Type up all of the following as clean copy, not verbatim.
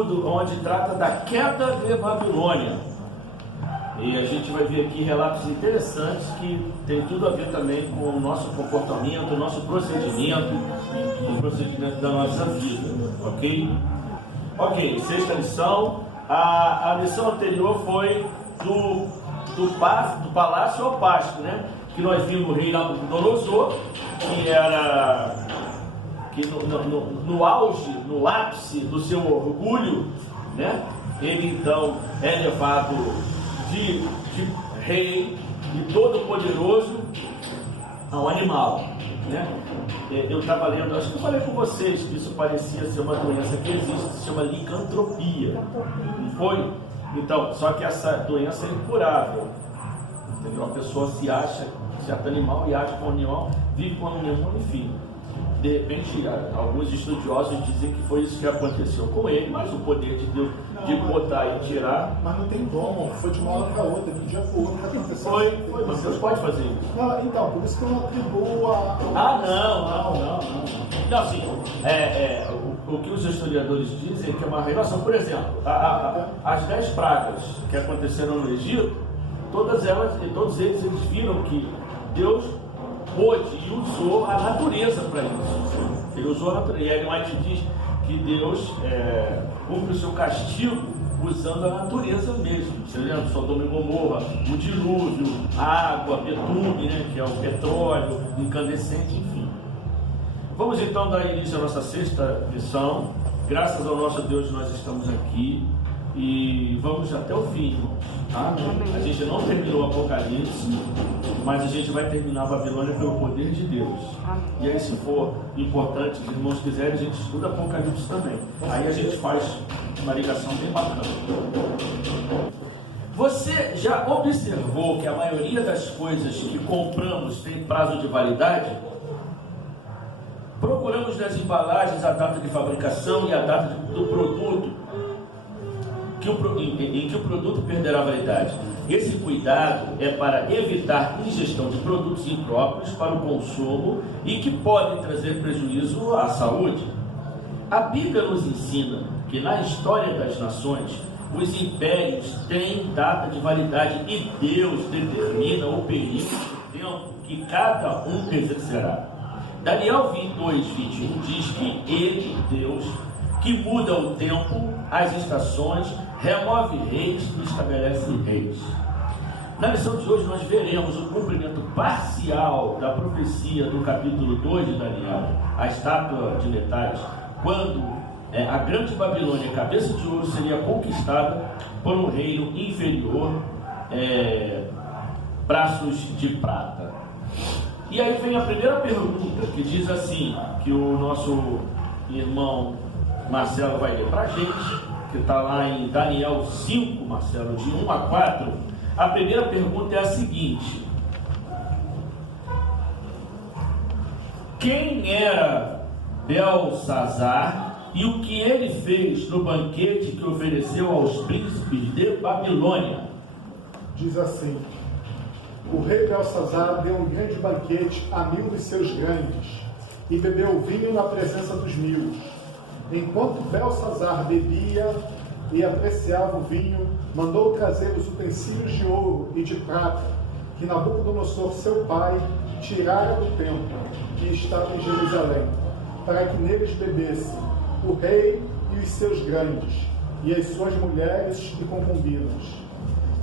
estudo onde trata da queda de Babilônia. E a gente vai ver aqui relatos interessantes que tem tudo a ver também com o nosso comportamento, o nosso procedimento, o procedimento da nossa vida, ok? Ok, sexta lição. A lição anterior foi do palácio ao pasto, né? Que nós vimos o rei Nabucodonosor, que no auge, no ápice do seu orgulho, né? Ele então é levado de rei e todo poderoso a um animal, né? Eu estava lendo, acho que eu falei com vocês que isso parecia ser uma doença que existe, se chama licantropia, não foi? Então, só que essa doença é incurável, entendeu? A pessoa se acha certo animal e age como animal, vive como animal, enfim. De repente, alguns estudiosos dizem que foi isso que aconteceu com ele, mas o poder de Deus de botar e tirar. Mas não tem como, foi de uma hora para outra, de um dia para o outro aconteceu. Foi, mas Deus pode fazer isso. Não, então, por isso que eu não atribuo a. Não, assim, o que os historiadores dizem é que é uma relação. Por exemplo, as 10 pragas que aconteceram no Egito, todos eles viram que Deus pôde e usou a natureza para isso. Ele usou a natureza. E aí White diz que Deus cumpre o seu castigo usando a natureza mesmo. Você lembra? Sodoma e Gomorra, o dilúvio, a água, betume, né? Que é o petróleo, incandescente, enfim. Vamos então dar início à nossa sexta lição. Graças ao nosso Deus nós estamos aqui e vamos até o fim, irmãos. Tá? A gente não terminou o Apocalipse, mas a gente vai terminar a Babilônia pelo poder de Deus. E aí, se for importante, os irmãos quiserem, a gente estuda Apocalipse também. Aí a gente faz uma ligação bem bacana. Você já observou que a maioria das coisas que compramos tem prazo de validade? Procuramos nas embalagens a data de fabricação e a data do produto em que o produto perderá a validade. Esse cuidado é para evitar ingestão de produtos impróprios para o consumo e que podem trazer prejuízo à saúde. A Bíblia nos ensina que na história das nações, os impérios têm data de validade e Deus determina o período de tempo que cada um exercerá. Daniel 2:21 diz que Ele, Deus, que muda o tempo, as estações, remove reis e estabelece reis. Na lição de hoje nós veremos o cumprimento parcial da profecia do capítulo 2 de Daniel, a estátua de metais, quando a grande Babilônia, cabeça de ouro, seria conquistada por um reino inferior, braços de prata. E aí vem a primeira pergunta, que diz assim, que o nosso irmão Marcelo vai ler para a gente, que está lá em Daniel 5, Marcelo, de 1 a 4. A primeira pergunta é a seguinte: quem era Belsazar e o que ele fez no banquete que ofereceu aos príncipes de Babilônia? Diz assim: o rei Belsazar deu um grande banquete a 1000 dos seus grandes e bebeu vinho na presença dos 1000. Enquanto Belsazar bebia e apreciava o vinho, mandou trazer os utensílios de ouro e de prata que Nabucodonosor, seu pai, tirara do templo que estava em Jerusalém, para que neles bebessem o rei e os seus grandes, e as suas mulheres e concubinas.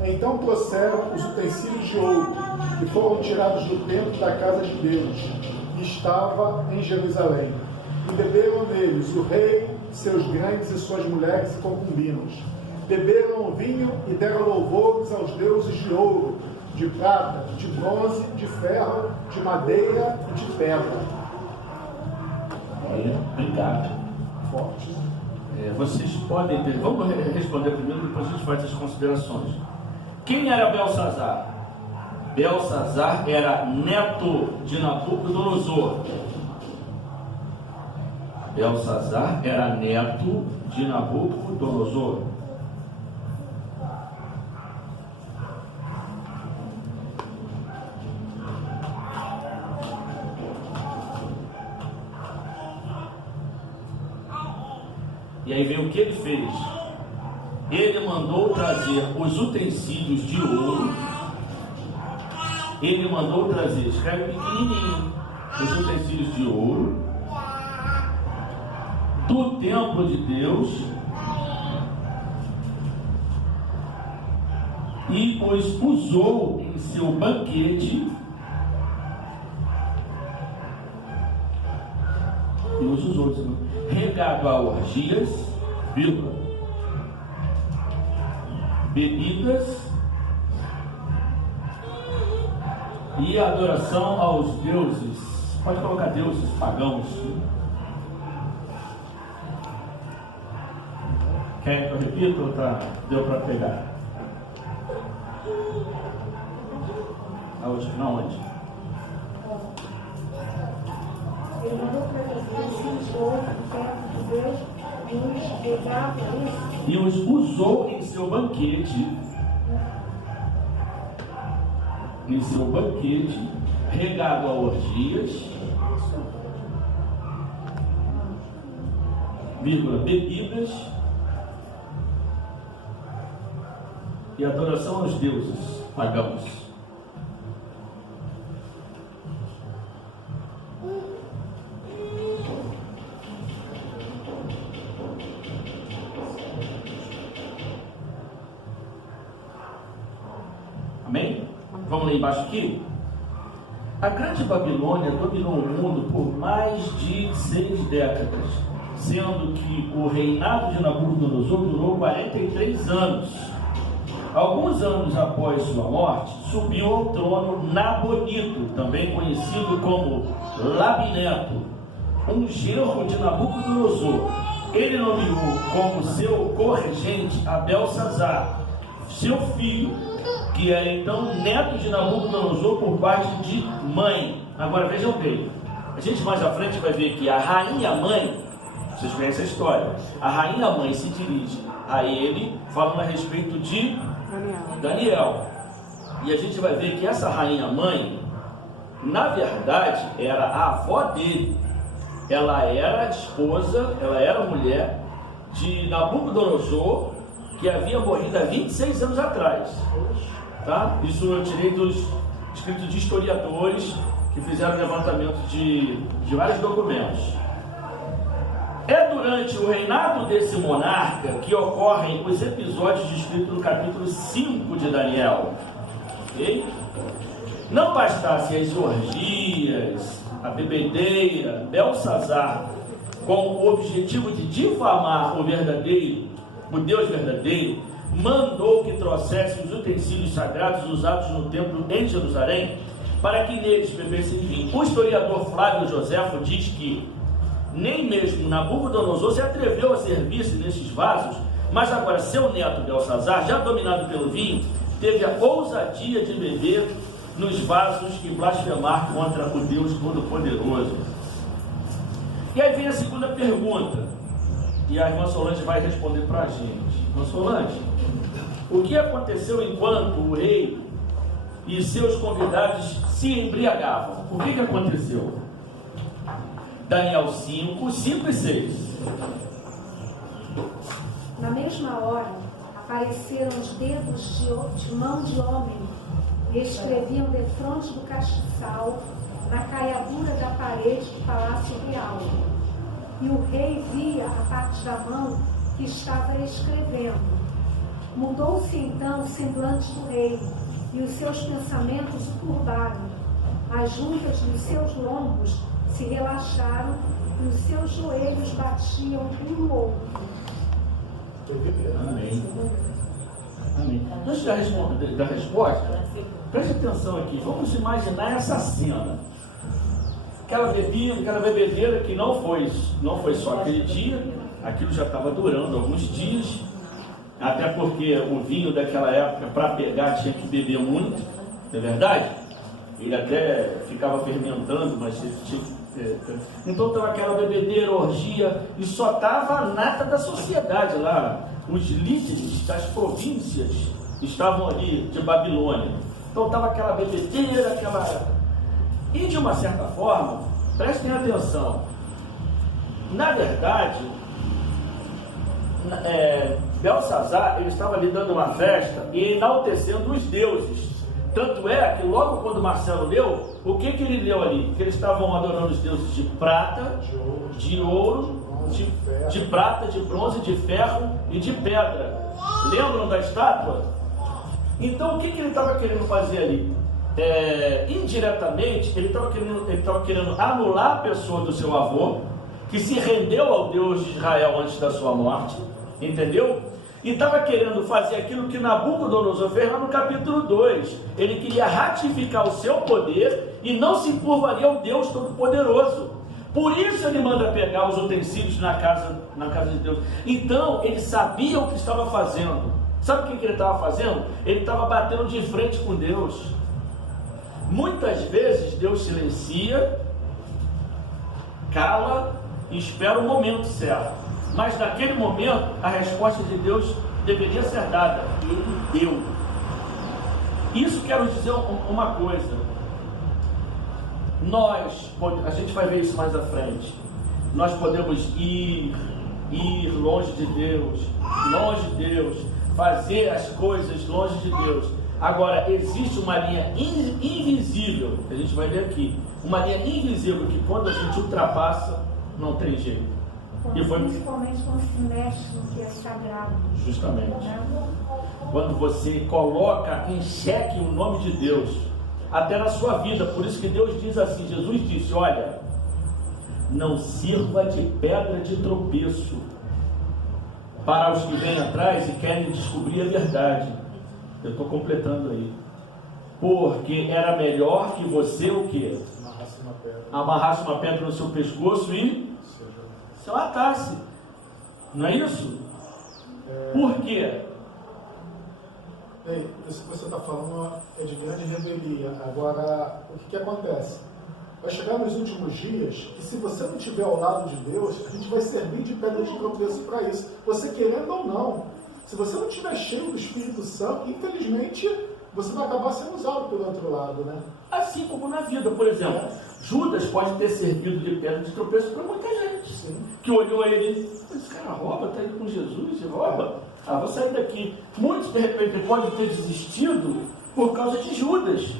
Então trouxeram os utensílios de ouro que foram tirados do templo da casa de Deus, que estava em Jerusalém, e beberam neles o rei, seus grandes e suas mulheres e concubinas. Beberam o vinho e deram louvores aos deuses de ouro, de prata, de bronze, de ferro, de madeira e de pedra. Obrigado. Forte. Vocês podem ter... Vamos responder primeiro, depois a gente faz as considerações. Quem era Belsazar? Belsazar era neto de Nabucodonosor. Belsazar era neto de Nabucodonosor. E aí vem o que ele fez. Ele mandou trazer os utensílios de ouro. Ele mandou trazer, escreve pequenininho, os utensílios de ouro do templo de Deus e os usou em seu banquete. E os usou, regado a orgias, vírgula, bebidas e adoração aos deuses. Pode colocar deuses pagãos. Quer que eu repita ou deu para pegar? Aonde? Não, onde? Ele mandou trazer os ouro do templo de Deus e os regava e os usou em seu banquete. Em seu banquete, regado a orgias, vírgula, bebidas e adoração aos deuses pagãos. Amém? Vamos lá embaixo aqui. A grande Babilônia dominou o mundo por mais de 6 décadas, sendo que o reinado de Nabucodonosor durou 43 anos. Alguns anos após sua morte, subiu ao trono Nabonito, também conhecido como Labineto, um genro de Nabucodonosor. Ele nomeou como seu corregente a Belsazar, seu filho, que era então neto de Nabucodonosor por parte de mãe. Agora vejam bem, a gente mais à frente vai ver que a rainha mãe, vocês conhecem a história, a rainha mãe se dirige a ele falando a respeito de Daniel. E a gente vai ver que essa rainha mãe, na verdade, era a avó dele. Ela era a esposa, ela era a mulher de Nabucodonosor, que havia morrido há 26 anos atrás. Tá? Isso eu tirei dos escritos de historiadores que fizeram levantamento de vários documentos. É durante o reinado desse monarca que ocorrem os episódios descritos no capítulo 5 de Daniel. Okay? Não bastasse as orgias, a bebedeira, Belsazar, com o objetivo de difamar o Deus verdadeiro, mandou que trouxessem os utensílios sagrados usados no templo em Jerusalém, para que neles bebessem vinho. O historiador Flávio Joséfo diz que nem mesmo Nabucodonosor se atreveu a servir-se nesses vasos, mas agora seu neto Belsazar, já dominado pelo vinho, teve a ousadia de beber nos vasos e blasfemar contra o Deus Todo-Poderoso. E aí vem a segunda pergunta, e a irmã Solange vai responder para a gente. Irmã Solange, o que aconteceu enquanto o rei e seus convidados se embriagavam? O que aconteceu? Daniel 5 e 6. Na mesma hora, apareceram os dedos de mão de homem e escreviam defronte do castiçal na caiadura da parede do palácio real. E o rei via a parte da mão que estava escrevendo. Mudou-se então o semblante do rei, e os seus pensamentos o turbaram. As juntas dos seus lombos se relaxaram, e os seus joelhos batiam um no outro. Amém. Amém. Antes da resposta, preste atenção aqui. Vamos imaginar essa cena. Aquela bebedeira que não foi só aquele dia, aquilo já estava durando alguns dias, até porque o vinho daquela época, para pegar, tinha que beber muito, não é verdade? Ele até ficava fermentando, mas então estava aquela bebedeira, orgia, e só estava a nata da sociedade lá. Os líderes das províncias estavam ali de Babilônia. Então estava aquela bebedeira, E de uma certa forma, prestem atenção, na verdade, Belsazar, ele estava ali dando uma festa e enaltecendo os deuses. Tanto é que logo quando Marcelo leu, o que ele leu ali? Que eles estavam adorando os deuses de prata, de ouro, de prata, de bronze, de ferro e de pedra. Lembram da estátua? Então o que ele estava querendo fazer ali? Indiretamente, ele estava querendo anular a pessoa do seu avô, que se rendeu ao Deus de Israel antes da sua morte, entendeu? E estava querendo fazer aquilo que Nabucodonosor fez lá no capítulo 2. Ele queria ratificar o seu poder e não se curvaria ao Deus Todo-Poderoso. Por isso ele manda pegar os utensílios na casa de Deus. Então ele sabia o que estava fazendo. Sabe o que ele estava fazendo? Ele estava batendo de frente com Deus. Muitas vezes Deus silencia, cala e espera o momento certo. Mas naquele momento a resposta de Deus deveria ser dada. Ele deu. Isso quero dizer uma coisa. A gente vai ver isso mais à frente. Nós podemos ir longe de Deus, fazer as coisas longe de Deus. Agora, existe uma linha invisível, que a gente vai ver aqui, uma linha invisível que quando a gente ultrapassa, não tem jeito. Principalmente quando se mexe no que é sagrado. Justamente. Quando você coloca em xeque o nome de Deus, até na sua vida. Por isso que Deus diz assim, Jesus disse, olha, não sirva de pedra de tropeço para os que vêm atrás e querem descobrir a verdade. Eu estou completando aí. Porque era melhor que você o quê? Amarrasse uma pedra no seu pescoço e se atasse. Não é isso? Por quê? Isso que você está falando é de grande revelia. Agora, o que acontece? Vai chegar nos últimos dias que se você não estiver ao lado de Deus, a gente vai servir de pedra de tropeço para isso. Você querendo ou não. Se você não estiver cheio do Espírito Santo, infelizmente, você vai acabar sendo usado pelo outro lado, né? Assim como na vida, por exemplo. Judas pode ter servido de pedra de tropeço para muita gente. Sim. Que olhou ele, esse cara rouba, está indo com Jesus e rouba. Vou sair daqui. Muitos, de repente, podem ter desistido por causa de Judas.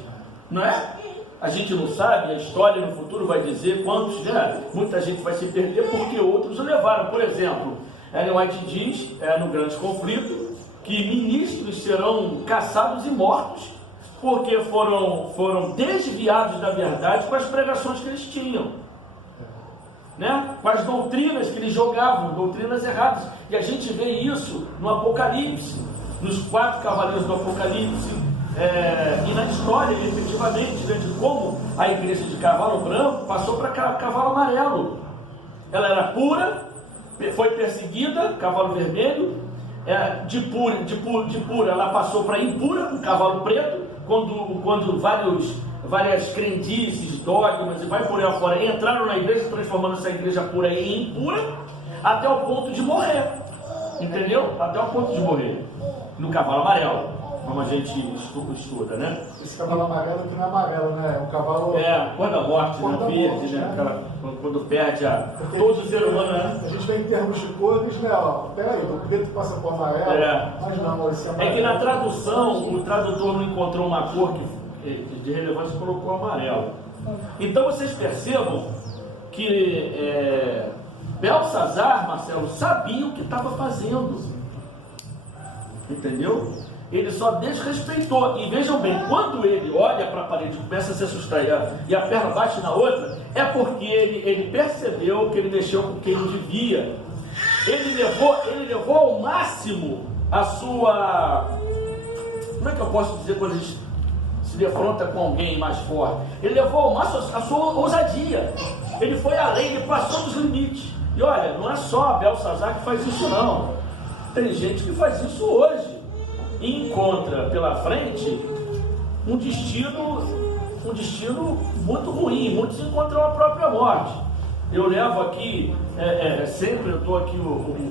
Não é? A gente não sabe, a história no futuro vai dizer quantos, né? Muita gente vai se perder porque outros o levaram. Por exemplo, Ellen White diz, no Grande Conflito, que ministros serão caçados e mortos porque foram desviados da verdade com as pregações que eles tinham, né? Com as doutrinas que eles jogavam, doutrinas erradas. E a gente vê isso no Apocalipse, nos 4 cavaleiros do Apocalipse, e na história, efetivamente, né, de como a igreja de cavalo branco passou para cavalo amarelo. Ela era pura, foi perseguida, cavalo vermelho, de pura ela passou para impura, um cavalo preto, quando várias crendices, dogmas e vai por aí afora entraram na igreja, transformando essa igreja pura em impura, até o ponto de morrer, entendeu? Até o ponto de morrer, no cavalo amarelo, como a gente estuda, né? Esse cavalo amarelo que não é amarelo, né? É um cavalo... Cor da morte, né? Verde, né? Quando perde todo o ser humano, né? A gente vê em termos de cores, né? Peraí, o preto passa por amarelo, mas não, esse amarelo... É que na tradução, o tradutor não encontrou uma cor de relevância e colocou amarelo. Então vocês percebam que Belsazar, Marcelo, sabia o que estava fazendo. Entendeu? Ele só desrespeitou. E vejam bem, quando ele olha para a parede e começa a se assustar e a perna bate na outra, é porque ele percebeu que ele mexeu com quem não devia. Ele levou ao máximo a sua... Como é que eu posso dizer quando a gente se defronta com alguém mais forte? Ele levou ao máximo a sua ousadia. Ele foi além, ele passou dos limites. E olha, não é só a Belsazar que faz isso não. Tem gente que faz isso hoje. E encontra pela frente um destino muito ruim. Muitos encontram a própria morte. Eu levo aqui, sempre eu estou aqui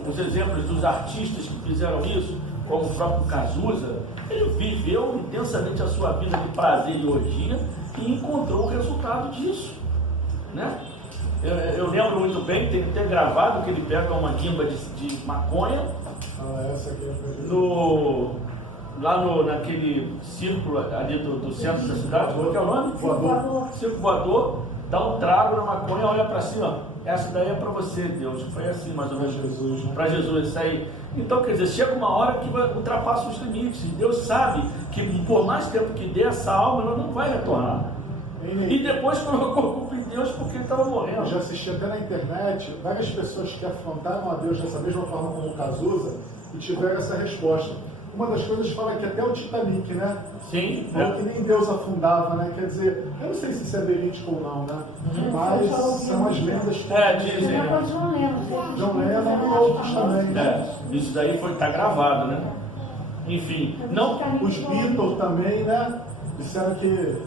os exemplos dos artistas que fizeram isso, como o próprio Cazuza. Ele viveu intensamente a sua vida de prazer e orgia e encontrou o resultado disso, né? eu lembro muito bem, tem até gravado que ele pega uma guimba de maconha Essa aqui naquele círculo ali do centro da cidade, qual que é o nome? Círculo voador, dá um trago na maconha, olha para cima, essa daí é para você, Deus. Foi assim mais ou menos para Jesus isso aí. Então, quer dizer, chega uma hora que ultrapassa os limites. Deus sabe que por mais tempo que dê, essa alma ela não vai retornar. E depois colocou culpa em Deus porque ele estava morrendo. Eu já assisti até na internet várias pessoas que afrontaram a Deus dessa mesma forma como o Cazuza e tiveram essa resposta. Uma das coisas fala que até o Titanic, né? Sim. Falou que nem Deus afundava, né? Quer dizer, eu não sei se isso é verídico ou não, né? Mas são as lendas que dizem. John Lennon e outros também, né? Isso daí está gravado, né? Enfim, não. Os Beatles também, né? Disseram que...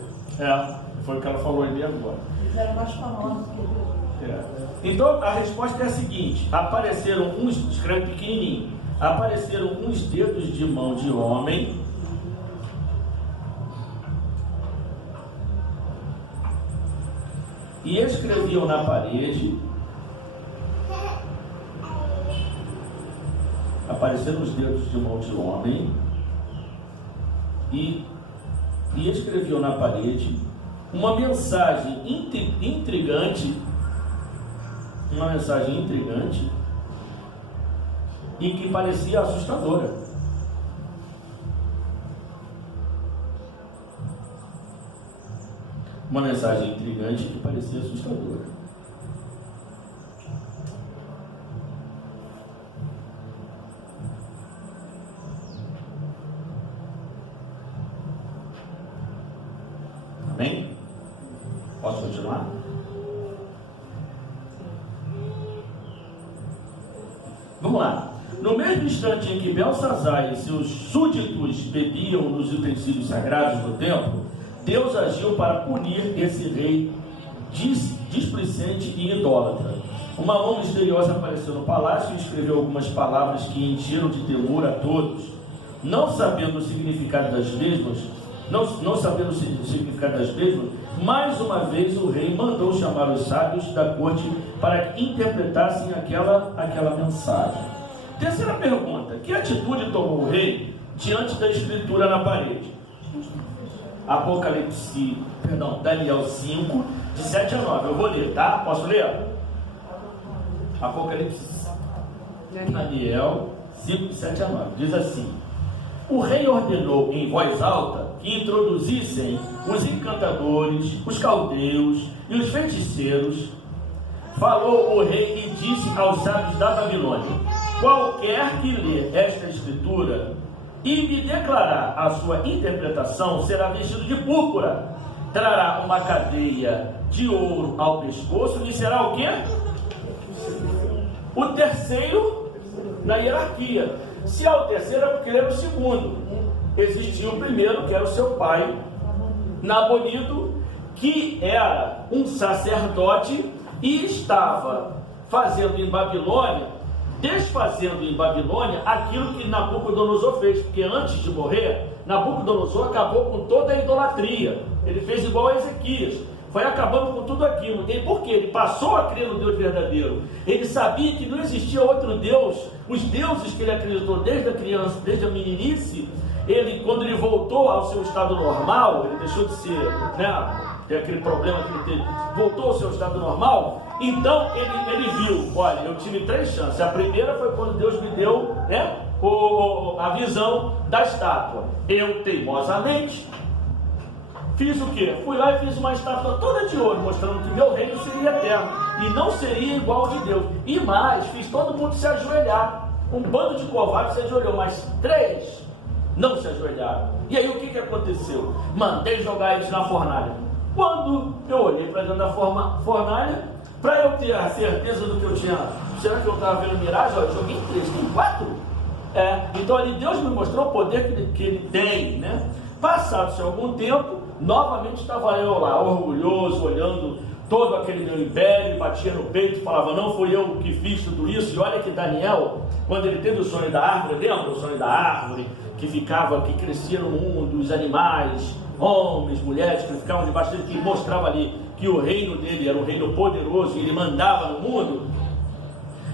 Foi o que ela falou ali agora. Eles eram mais famosos que ele. Então a resposta é a seguinte: apareceram uns, escreve pequenininho, apareceram uns dedos de mão de homem e escreviam na parede. Apareceram os dedos de mão de homem e escreviam na parede uma mensagem intrigante, e que parecia assustadora. Uma mensagem intrigante que parecia assustadora. Amém? Posso continuar? Vamos lá. No mesmo instante em que Belsazar e seus súditos bebiam nos utensílios sagrados do templo, Deus agiu para punir esse rei displicente e idólatra. Uma mão misteriosa apareceu no palácio e escreveu algumas palavras que encheram de temor a todos. Não sabendo o significado das mesmas, mais uma vez o rei mandou chamar os sábios da corte para que interpretassem aquela mensagem. Terceira pergunta: que atitude tomou o rei diante da escritura na parede? Daniel 5, de 7 a 9. Eu vou ler, tá? Posso ler? Apocalipse, Daniel 5, de 7 a 9. Diz assim: o rei ordenou em voz alta que introduzissem os encantadores, os caldeus e os feiticeiros. Falou o rei e disse aos sábios da Babilônia: qualquer que ler esta escritura e me declarar a sua interpretação será vestido de púrpura, trará uma cadeia de ouro ao pescoço e será o quê? O terceiro na hierarquia. Se é o terceiro é porque ele era o segundo. Existia o primeiro, que era o seu pai, Nabonido, que era um sacerdote e estava fazendo em Babilônia, desfazendo em Babilônia aquilo que Nabucodonosor fez, porque antes de morrer, Nabucodonosor acabou com toda a idolatria. Ele fez igual a Ezequias, foi acabando com tudo aquilo. E por quê? Ele passou a crer no Deus verdadeiro. Ele sabia que não existia outro Deus. Os deuses que ele acreditou desde a criança, desde a meninice, quando ele voltou ao seu estado normal, ele deixou de ser, tem aquele problema que ele teve, voltou ao seu estado normal. Então ele viu: olha, eu tive 3 chances. A primeira foi quando Deus me deu a visão da estátua. Eu teimosamente fiz o quê? Fui lá e fiz uma estátua toda de ouro, mostrando que meu reino seria eterno e não seria igual ao de Deus. E mais, fiz todo mundo se ajoelhar. Um bando de covardes se ajoelhou, mas 3 não se ajoelharam. E aí o que aconteceu? Mandei jogar eles na fornalha. Quando eu olhei para dentro da fornalha, para eu ter a certeza do que eu tinha, será que eu estava vendo miragem? Olha, eu joguei em 3, tem 4? Então ali Deus me mostrou o poder que ele tem, né? Passado-se algum tempo, novamente estava eu lá, orgulhoso, olhando todo aquele meu império, batia no peito e falava: não fui eu que fiz tudo isso. E olha que Daniel, quando ele teve o sonho da árvore, lembra o sonho da árvore que crescia no mundo, os animais, homens, mulheres que ficavam debaixo dele, que mostrava ali que o reino dele era um reino poderoso e ele mandava no mundo.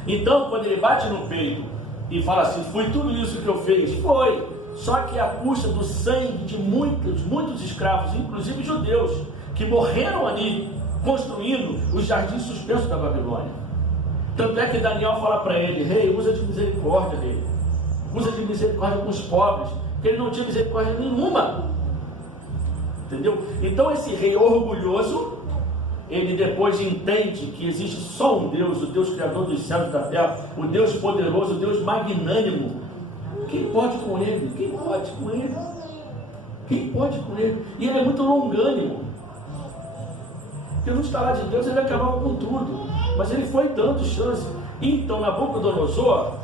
Então, quando ele bate no peito e fala assim, foi tudo isso que eu fiz, foi, só que à custa do sangue de muitos escravos, inclusive judeus, que morreram ali construindo os jardins suspensos da Babilônia. Tanto é que Daniel fala para ele, rei, usa de misericórdia, rei, usa de misericórdia com os pobres, porque ele não tinha misericórdia nenhuma, entendeu? Então esse rei orgulhoso, ele depois entende que existe só um Deus, o Deus criador dos céus e da terra, o Deus poderoso, o Deus magnânimo. Quem pode com ele? Quem pode com ele? Quem pode com ele? E ele é muito longânimo, porque no estalar de Deus ele acabava com tudo, mas ele foi dando chance. Então Nabucodonosor,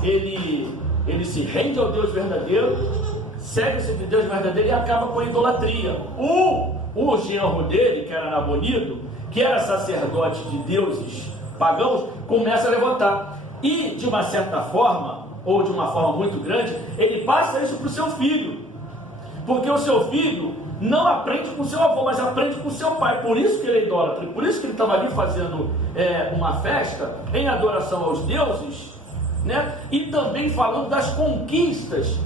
ele se rende ao Deus verdadeiro, segue esse Deus verdadeiro e acaba com a idolatria. O genro dele, que era Nabonido, que era sacerdote de deuses pagãos, começa a levantar. E de uma certa forma, ou de uma forma muito grande, ele passa isso para o seu filho. Porque o seu filho não aprende com seu avô, mas aprende com seu pai. Por isso que ele é idólatra, por isso que ele estava ali fazendo uma festa em adoração aos deuses, né? E também falando das conquistas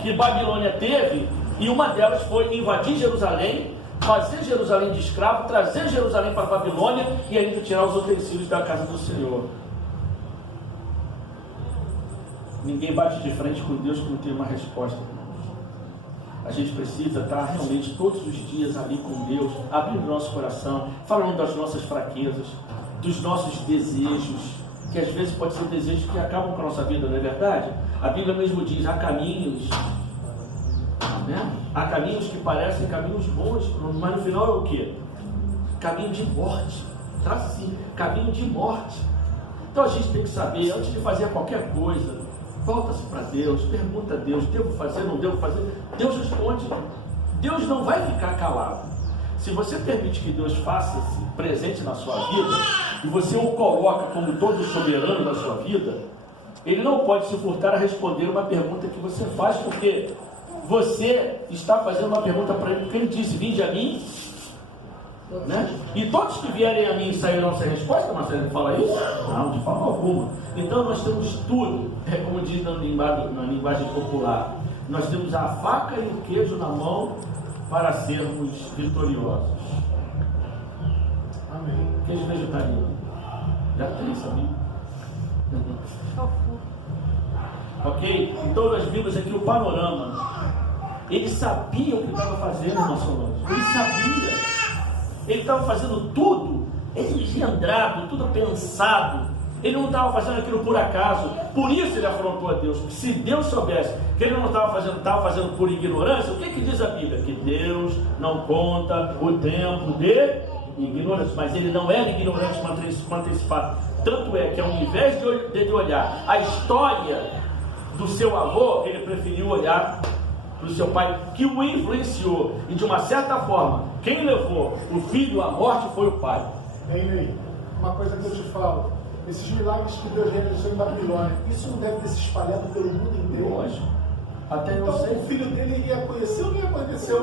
que Babilônia teve, e uma delas foi invadir Jerusalém, fazer Jerusalém de escravo, trazer Jerusalém para a Babilônia e ainda tirar os utensílios da casa do Senhor. Ninguém bate de frente com Deus que não tem uma resposta. A gente precisa estar realmente todos os dias ali com Deus, abrindo nosso coração, falando das nossas fraquezas, dos nossos desejos, que às vezes pode ser desejos que acabam com a nossa vida, não é verdade? A Bíblia mesmo diz, há caminhos, né? Há caminhos que parecem caminhos bons, mas no final é o quê? Caminho de morte. Traz assim, caminho de morte. Então a gente tem que saber, antes de fazer qualquer coisa, volta-se para Deus, pergunta a Deus, devo fazer, não devo fazer? Deus responde. Deus não vai ficar calado. Se você permite que Deus faça-se presente na sua vida, e você o coloca como todo soberano da sua vida, ele não pode se furtar a responder uma pergunta que você faz, porque você está fazendo uma pergunta para ele, porque ele disse, vinde a mim, né? E todos que vierem a mim sairão sem resposta. Mas ele fala isso? Não, de forma alguma. Então nós temos tudo, como diz na linguagem popular, nós temos a faca e o queijo na mão para sermos vitoriosos. Amém. Queijo vegetariano já tem, sabia? Ok? Então nós vimos aqui o panorama. Ele sabia o que estava fazendo, nosso irmão. Ele sabia. Ele estava fazendo tudo engendrado, tudo pensado. Ele não estava fazendo aquilo por acaso. Por isso ele afrontou a Deus. Se Deus soubesse que ele não estava fazendo por ignorância, o que diz a Bíblia? Que Deus não conta o tempo de ignorância. Mas ele não era ignorante quanto esse fato. Tanto é que ao invés de olhar a história do seu avô, ele preferiu olhar para o seu pai, que o influenciou. E de uma certa forma, quem levou o filho à morte foi o pai. Ei, uma coisa que eu te falo, esses milagres que Deus realizou em Babilônia, isso não deve ter se espalhado pelo mundo inteiro? Lógico. Até eu então sei. O filho dele ia conhecer ou não ia conhecer?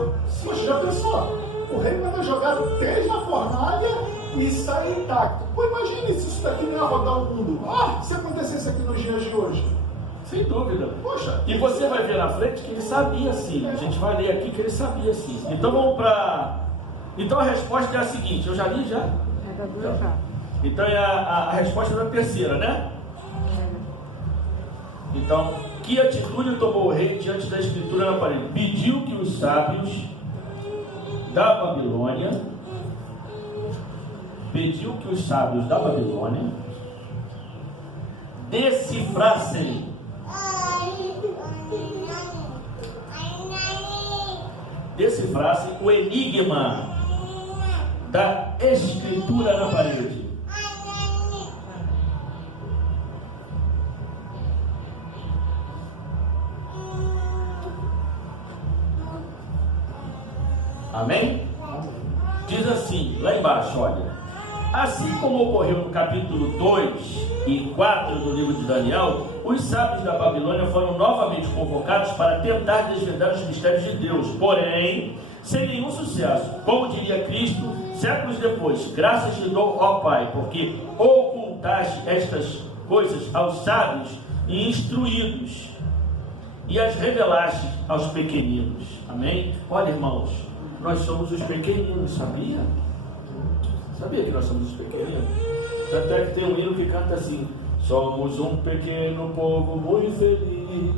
Poxa, já pensou? O rei manda jogar 3 na fornalha e sai intacto. Pô, imagine se isso daqui não ia rodar o mundo. Se acontecesse aqui nos dias de hoje. Sem dúvida. Poxa. E você vai ver na frente que ele sabia sim. A gente vai ler aqui que ele sabia sim. Então vamos para... Então a resposta é a seguinte. Eu já li já? Então é a resposta da terceira, né? Então, que atitude tomou o rei diante da escritura na parede? Pediu que os sábios da Babilônia decifrassem o enigma da escritura na parede. Amém? Diz assim, lá embaixo, olha. Assim como ocorreu no capítulo 2 e 4 do livro de Daniel, os sábios da Babilônia foram novamente convocados para tentar desvendar os mistérios de Deus. Porém, sem nenhum sucesso. Como diria Cristo, séculos depois: graças te dou, ó Pai, porque ocultaste estas coisas aos sábios e instruídos, e as revelaste aos pequeninos. Amém? Olha, irmãos, nós somos os pequeninos, sabia? Sabia que nós somos os pequeninos? Tanto é que tem um hino que canta assim: somos um pequeno povo muito feliz,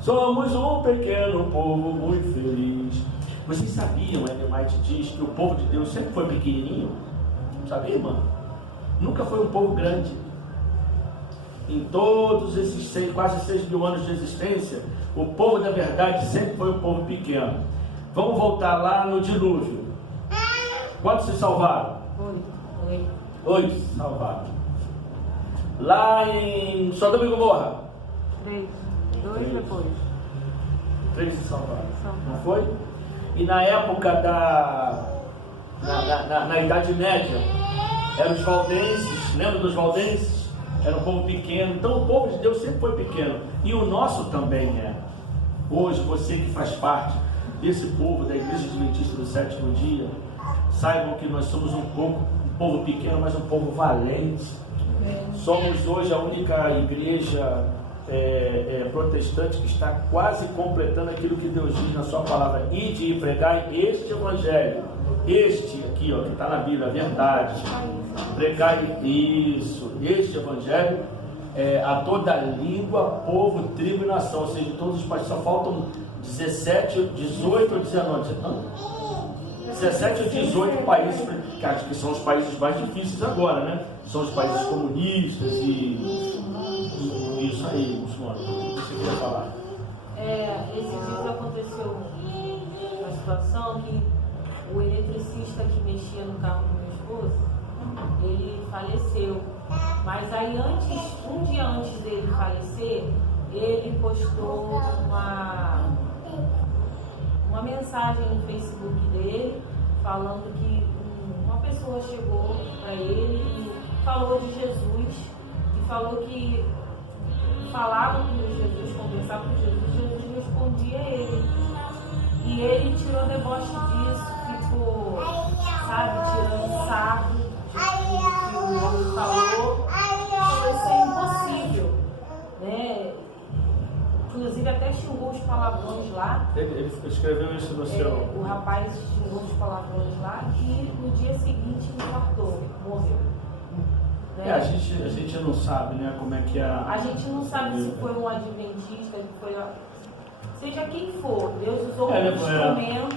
somos um pequeno povo muito feliz. Vocês sabiam, Ellen White diz, que o povo de Deus sempre foi pequenininho? Sabia, irmão? Nunca foi um povo grande. Em todos esses quase 6 mil anos de existência, o povo da verdade sempre foi um povo pequeno. Vamos voltar lá no dilúvio. Quantos se salvaram? 8 se salvaram. Lá em Sodoma e Gomorra? 3. 2 depois. 3 se salvaram. Não foi? E na época na Idade Média, eram os valdenses, lembra dos valdenses? Era um povo pequeno. Então o povo de Deus sempre foi pequeno, e o nosso também é. Hoje, você que faz parte desse povo da Igreja Adventista do Sétimo Dia, saibam que nós somos um povo pequeno, mas um povo valente. Somos hoje a única igreja protestante que está quase completando aquilo que Deus diz na sua palavra: ide e pregai este evangelho, este aqui, ó, que está na Bíblia, a verdade. Pregai isso, este evangelho a toda língua, povo, tribo e nação. Ou seja, todos os países. Só faltam 17, 18 ou 19, não? 17 ou 18 países, que são os países mais difíceis agora, né? São os países comunistas e isso aí, muçulmano. O que você queria falar? Esses dias aconteceu uma situação que o eletricista que mexia no carro do meu esposo, ele faleceu. Mas aí um dia antes dele falecer, ele postou uma mensagem no Facebook dele, falando que uma pessoa chegou para ele e falou de Jesus, e falou que falava com Jesus, conversava com Jesus, Jesus respondia a ele. E ele tirou deboche disso, ficou, tirando sarro de que o homem falou. Isso é impossível, né? Inclusive até xingou os palavrões lá. Ele escreveu isso no seu... O rapaz xingou os palavrões lá e no dia seguinte infartou, morreu. Né? A gente não sabe, né, como é que é a gente não sabe se foi um adventista, seja quem for, Deus usou um instrumento.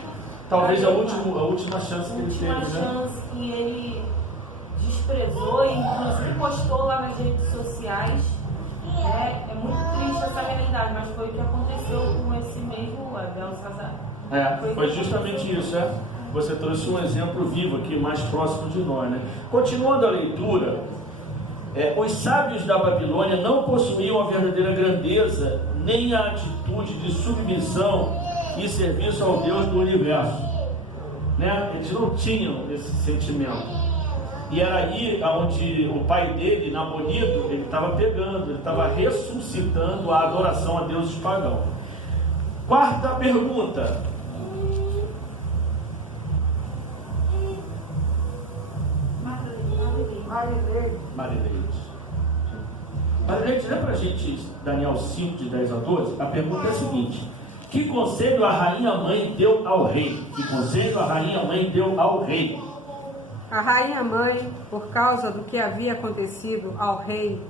Talvez a última chance que ele teve, né? Chance que ele desprezou e inclusive postou lá nas redes sociais. É muito triste essa realidade, mas foi o que aconteceu com esse mesmo Belsazar. Foi justamente isso, Você trouxe um exemplo vivo aqui, mais próximo de nós, né? Continuando a leitura, os sábios da Babilônia não possuíam a verdadeira grandeza, nem a atitude de submissão e serviço ao Deus do universo, né? Eles não tinham esse sentimento. E era aí onde o pai dele, Nabonido, ele estava pegando, ele estava ressuscitando a adoração a deuses pagãos. Quarta pergunta. Marileide, lembra a gente Daniel 5, de 10 a 12? A pergunta é a seguinte: que conselho a rainha mãe deu ao rei? Que conselho a rainha mãe deu ao rei? A rainha mãe, por causa do que havia acontecido ao rei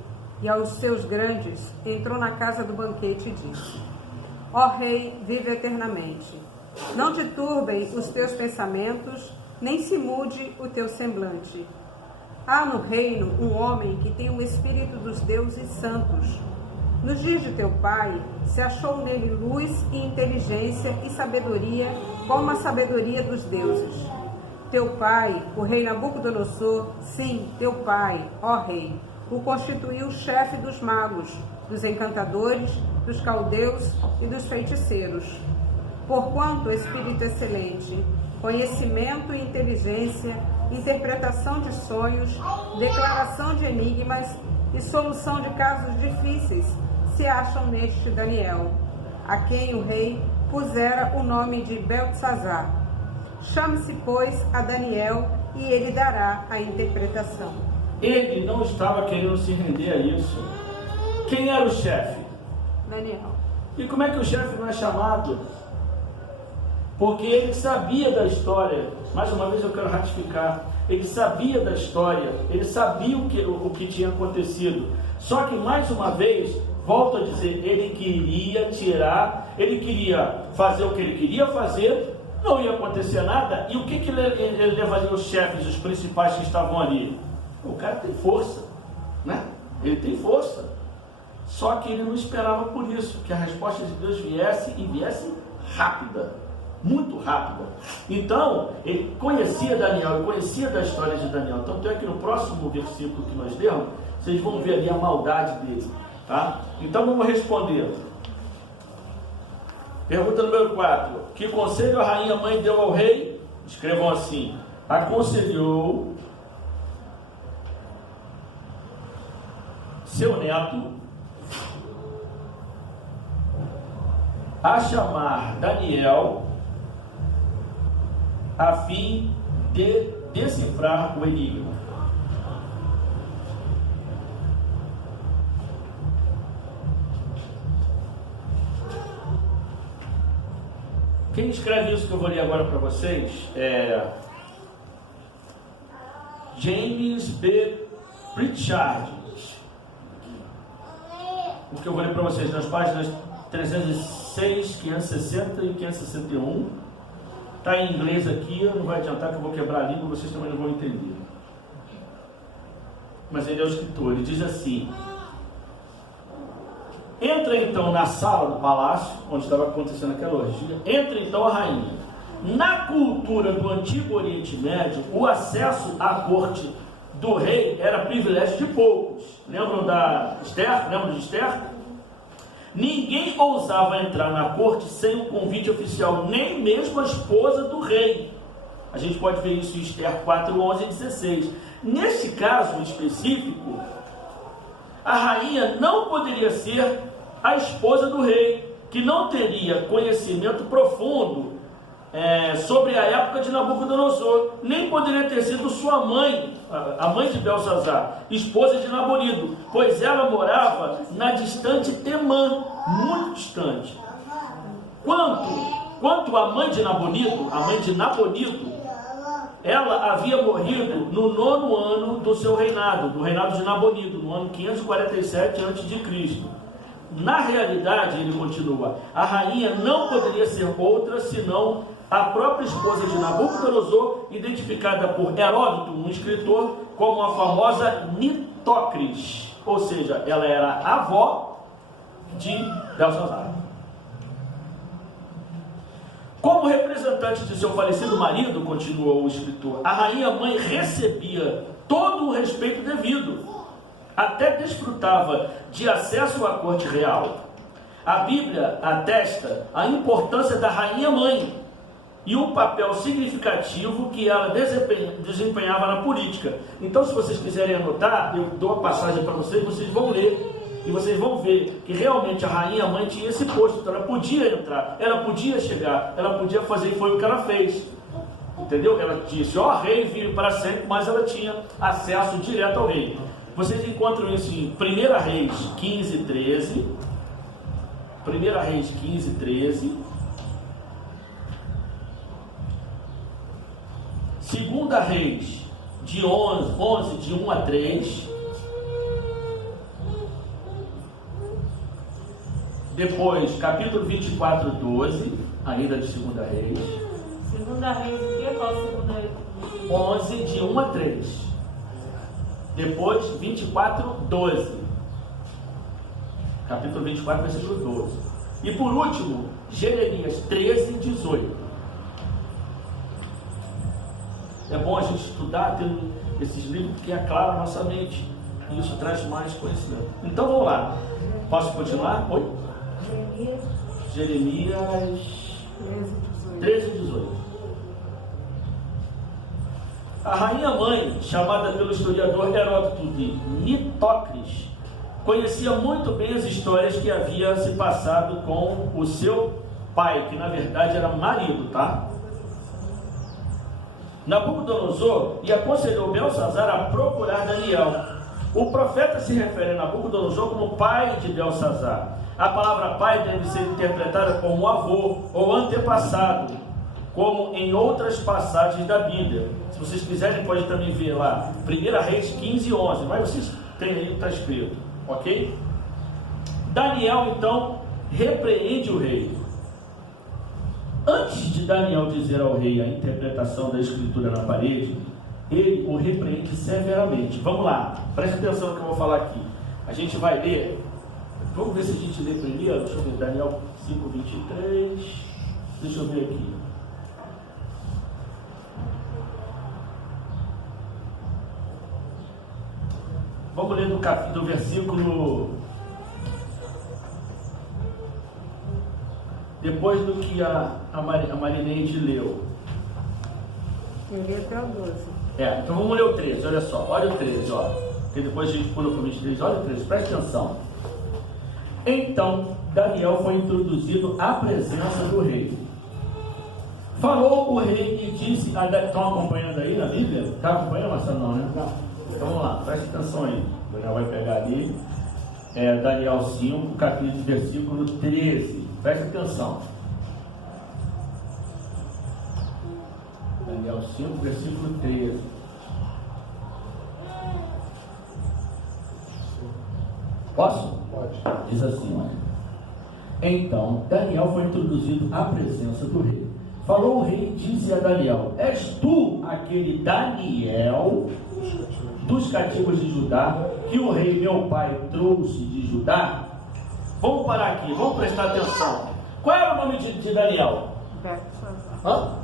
e aos seus grandes, entrou na casa do banquete e disse: ó rei, vive eternamente. Não te turbem os teus pensamentos, nem se mude o teu semblante. Há no reino um homem que tem o espírito dos deuses santos. Nos dias de teu pai, se achou nele luz e inteligência e sabedoria, como a sabedoria dos deuses. Teu pai, o rei Nabucodonosor, sim, teu pai, ó rei, o constituiu chefe dos magos, dos encantadores, dos caldeus e dos feiticeiros. Porquanto espírito excelente, conhecimento e inteligência, interpretação de sonhos, declaração de enigmas e solução de casos difíceis se acham neste Daniel, a quem o rei pusera o nome de Beltesazar. Chame-se, pois, a Daniel, e ele dará a interpretação. Ele não estava querendo se render a isso. Quem era o chefe? Daniel. E como é que o chefe não é chamado? Porque ele sabia da história. Mais uma vez eu quero ratificar. Ele sabia da história. Ele sabia o que tinha acontecido. Só que, mais uma vez, volto a dizer, ele queria tirar, ele queria fazer o que ele queria fazer, não ia acontecer nada. E o que ele levaria os chefes, os principais que estavam ali? O cara tem força, né? Ele tem força. Só que ele não esperava por isso, que a resposta de Deus viesse, e viesse rápida, muito rápida. Então, ele conhecia Daniel, ele conhecia da história de Daniel. Tanto é que no próximo versículo que nós lemos, vocês vão ver ali a maldade dele, tá? Então vamos responder. Pergunta número 4. Que conselho a rainha mãe deu ao rei? Escrevam assim: aconselhou seu neto a chamar Daniel a fim de decifrar o enigma. Quem escreve isso que eu vou ler agora para vocês é James B. Pritchard. O que eu vou ler para vocês nas páginas 306, 560 e 561. Está em inglês aqui, não vai adiantar que eu vou quebrar a língua, vocês também não vão entender. Mas ele é o escritor, ele diz assim: entra então na sala do palácio, onde estava acontecendo aquela orgia, entra então a rainha. Na cultura do Antigo Oriente Médio, o acesso à corte do rei era privilégio de poucos. Lembram da Esther? Lembram de Esther? Ninguém ousava entrar na corte sem um convite oficial, nem mesmo a esposa do rei. A gente pode ver isso em Esther 4, 11 e 16. Nesse caso específico, a rainha não poderia ser a esposa do rei, que não teria conhecimento profundo sobre a época de Nabucodonosor, nem poderia ter sido sua mãe, a mãe de Belsazar, esposa de Nabonido, pois ela morava na distante Temã, muito distante. Quanto à mãe de Nabonido, ela havia morrido no 9º ano do seu reinado, do reinado de Nabonido, no ano 547 a.C. Na realidade, ele continua, a rainha não poderia ser outra senão a própria esposa de Nabucodonosor, identificada por Heródoto, um escritor, como a famosa Nitocris, ou seja, ela era a avó de Belsazar. Como representante de seu falecido marido, continuou o escritor, a rainha mãe recebia todo o respeito devido, até desfrutava de acesso à corte real. A Bíblia atesta a importância da rainha mãe e o papel significativo que ela desempenhava na política. Então, se vocês quiserem anotar, eu dou a passagem para vocês, vocês vão ler e vocês vão ver que realmente a rainha mãe tinha esse posto, então ela podia entrar, ela podia chegar, ela podia fazer, e foi o que ela fez. Entendeu? Ela disse, ó rei, vive para sempre, mas ela tinha acesso direto ao rei. Vocês encontram isso em 1 Reis 15, 13. 1 Reis 15, 13. 2 Reis de 11, de 1 a 3. Depois, capítulo 24, 12, ainda de 2 Reis. 2 Reis, o que? Qual 2 Reis? 11, de 1 a 3. Depois, 24, 12. Capítulo 24, versículo 12. E por último, Jeremias 13, 18. É bom a gente estudar, ter esses livros que aclaram a nossa mente. E isso traz mais conhecimento. Então vamos lá. Posso continuar? Oi? Jeremias 13, 18. A rainha mãe, chamada pelo historiador Heródoto de Nitocris, conhecia muito bem as histórias que havia se passado com o seu pai, que na verdade era marido, tá? Nabucodonosor e aconselhou Belsazar a procurar Daniel. O profeta se refere a Nabucodonosor como pai de Belsazar. A palavra pai deve ser interpretada como avô ou antepassado, como em outras passagens da Bíblia. Se vocês quiserem, pode também ver lá, 1 Reis 15:11, mas vocês têm aí o que está escrito, ok? Daniel, então, repreende o rei. Antes de Daniel dizer ao rei a interpretação da escritura na parede, ele o repreende severamente. Vamos lá, preste atenção no que eu vou falar aqui. A gente vai ler, vamos ver se a gente lê primeiro. Deixa eu ver, Daniel 5:23. Deixa eu ver aqui. Vamos ler do versículo. Depois do que a Marineide leu. Eu li até o 12. Então vamos ler o 13, olha só. Olha o 13, ó. Porque depois a gente pula para o 23. Olha o 13, preste atenção. Então Daniel foi introduzido à presença do rei. Falou o rei e disse... Estão acompanhando aí na Bíblia? Está acompanhando, Marcelo? Não, né? Não. Então vamos lá, preste atenção aí. O Daniel vai pegar ali. Daniel 5, capítulo, versículo 13. Preste atenção. Daniel 5, versículo 13. Posso? Pode. Diz assim, olha. Então Daniel foi introduzido à presença do rei. Falou o rei e disse a Daniel: És tu aquele Daniel dos cativos de Judá, que o rei meu pai trouxe de Judá? Vamos parar aqui, vamos prestar atenção. Qual era o nome de Daniel? Belsazar.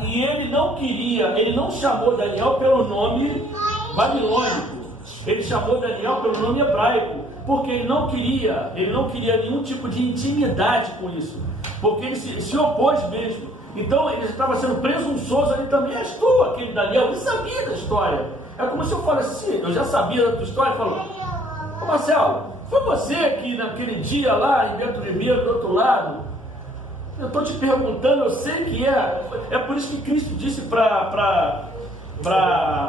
E ele não queria, ele não chamou Daniel pelo nome babilônico, ele chamou Daniel pelo nome hebraico, porque ele não queria nenhum tipo de intimidade com isso, porque ele se opôs mesmo. Então ele estava sendo presunçoso ali também. És tu aquele Daniel? Ele sabia da história. É como se eu falasse assim, eu já sabia da tua história. Falou: ô Marcelo, foi você que naquele dia lá em Bento Ribeiro, do outro lado? Eu estou te perguntando, eu sei que é. É por isso que Cristo disse para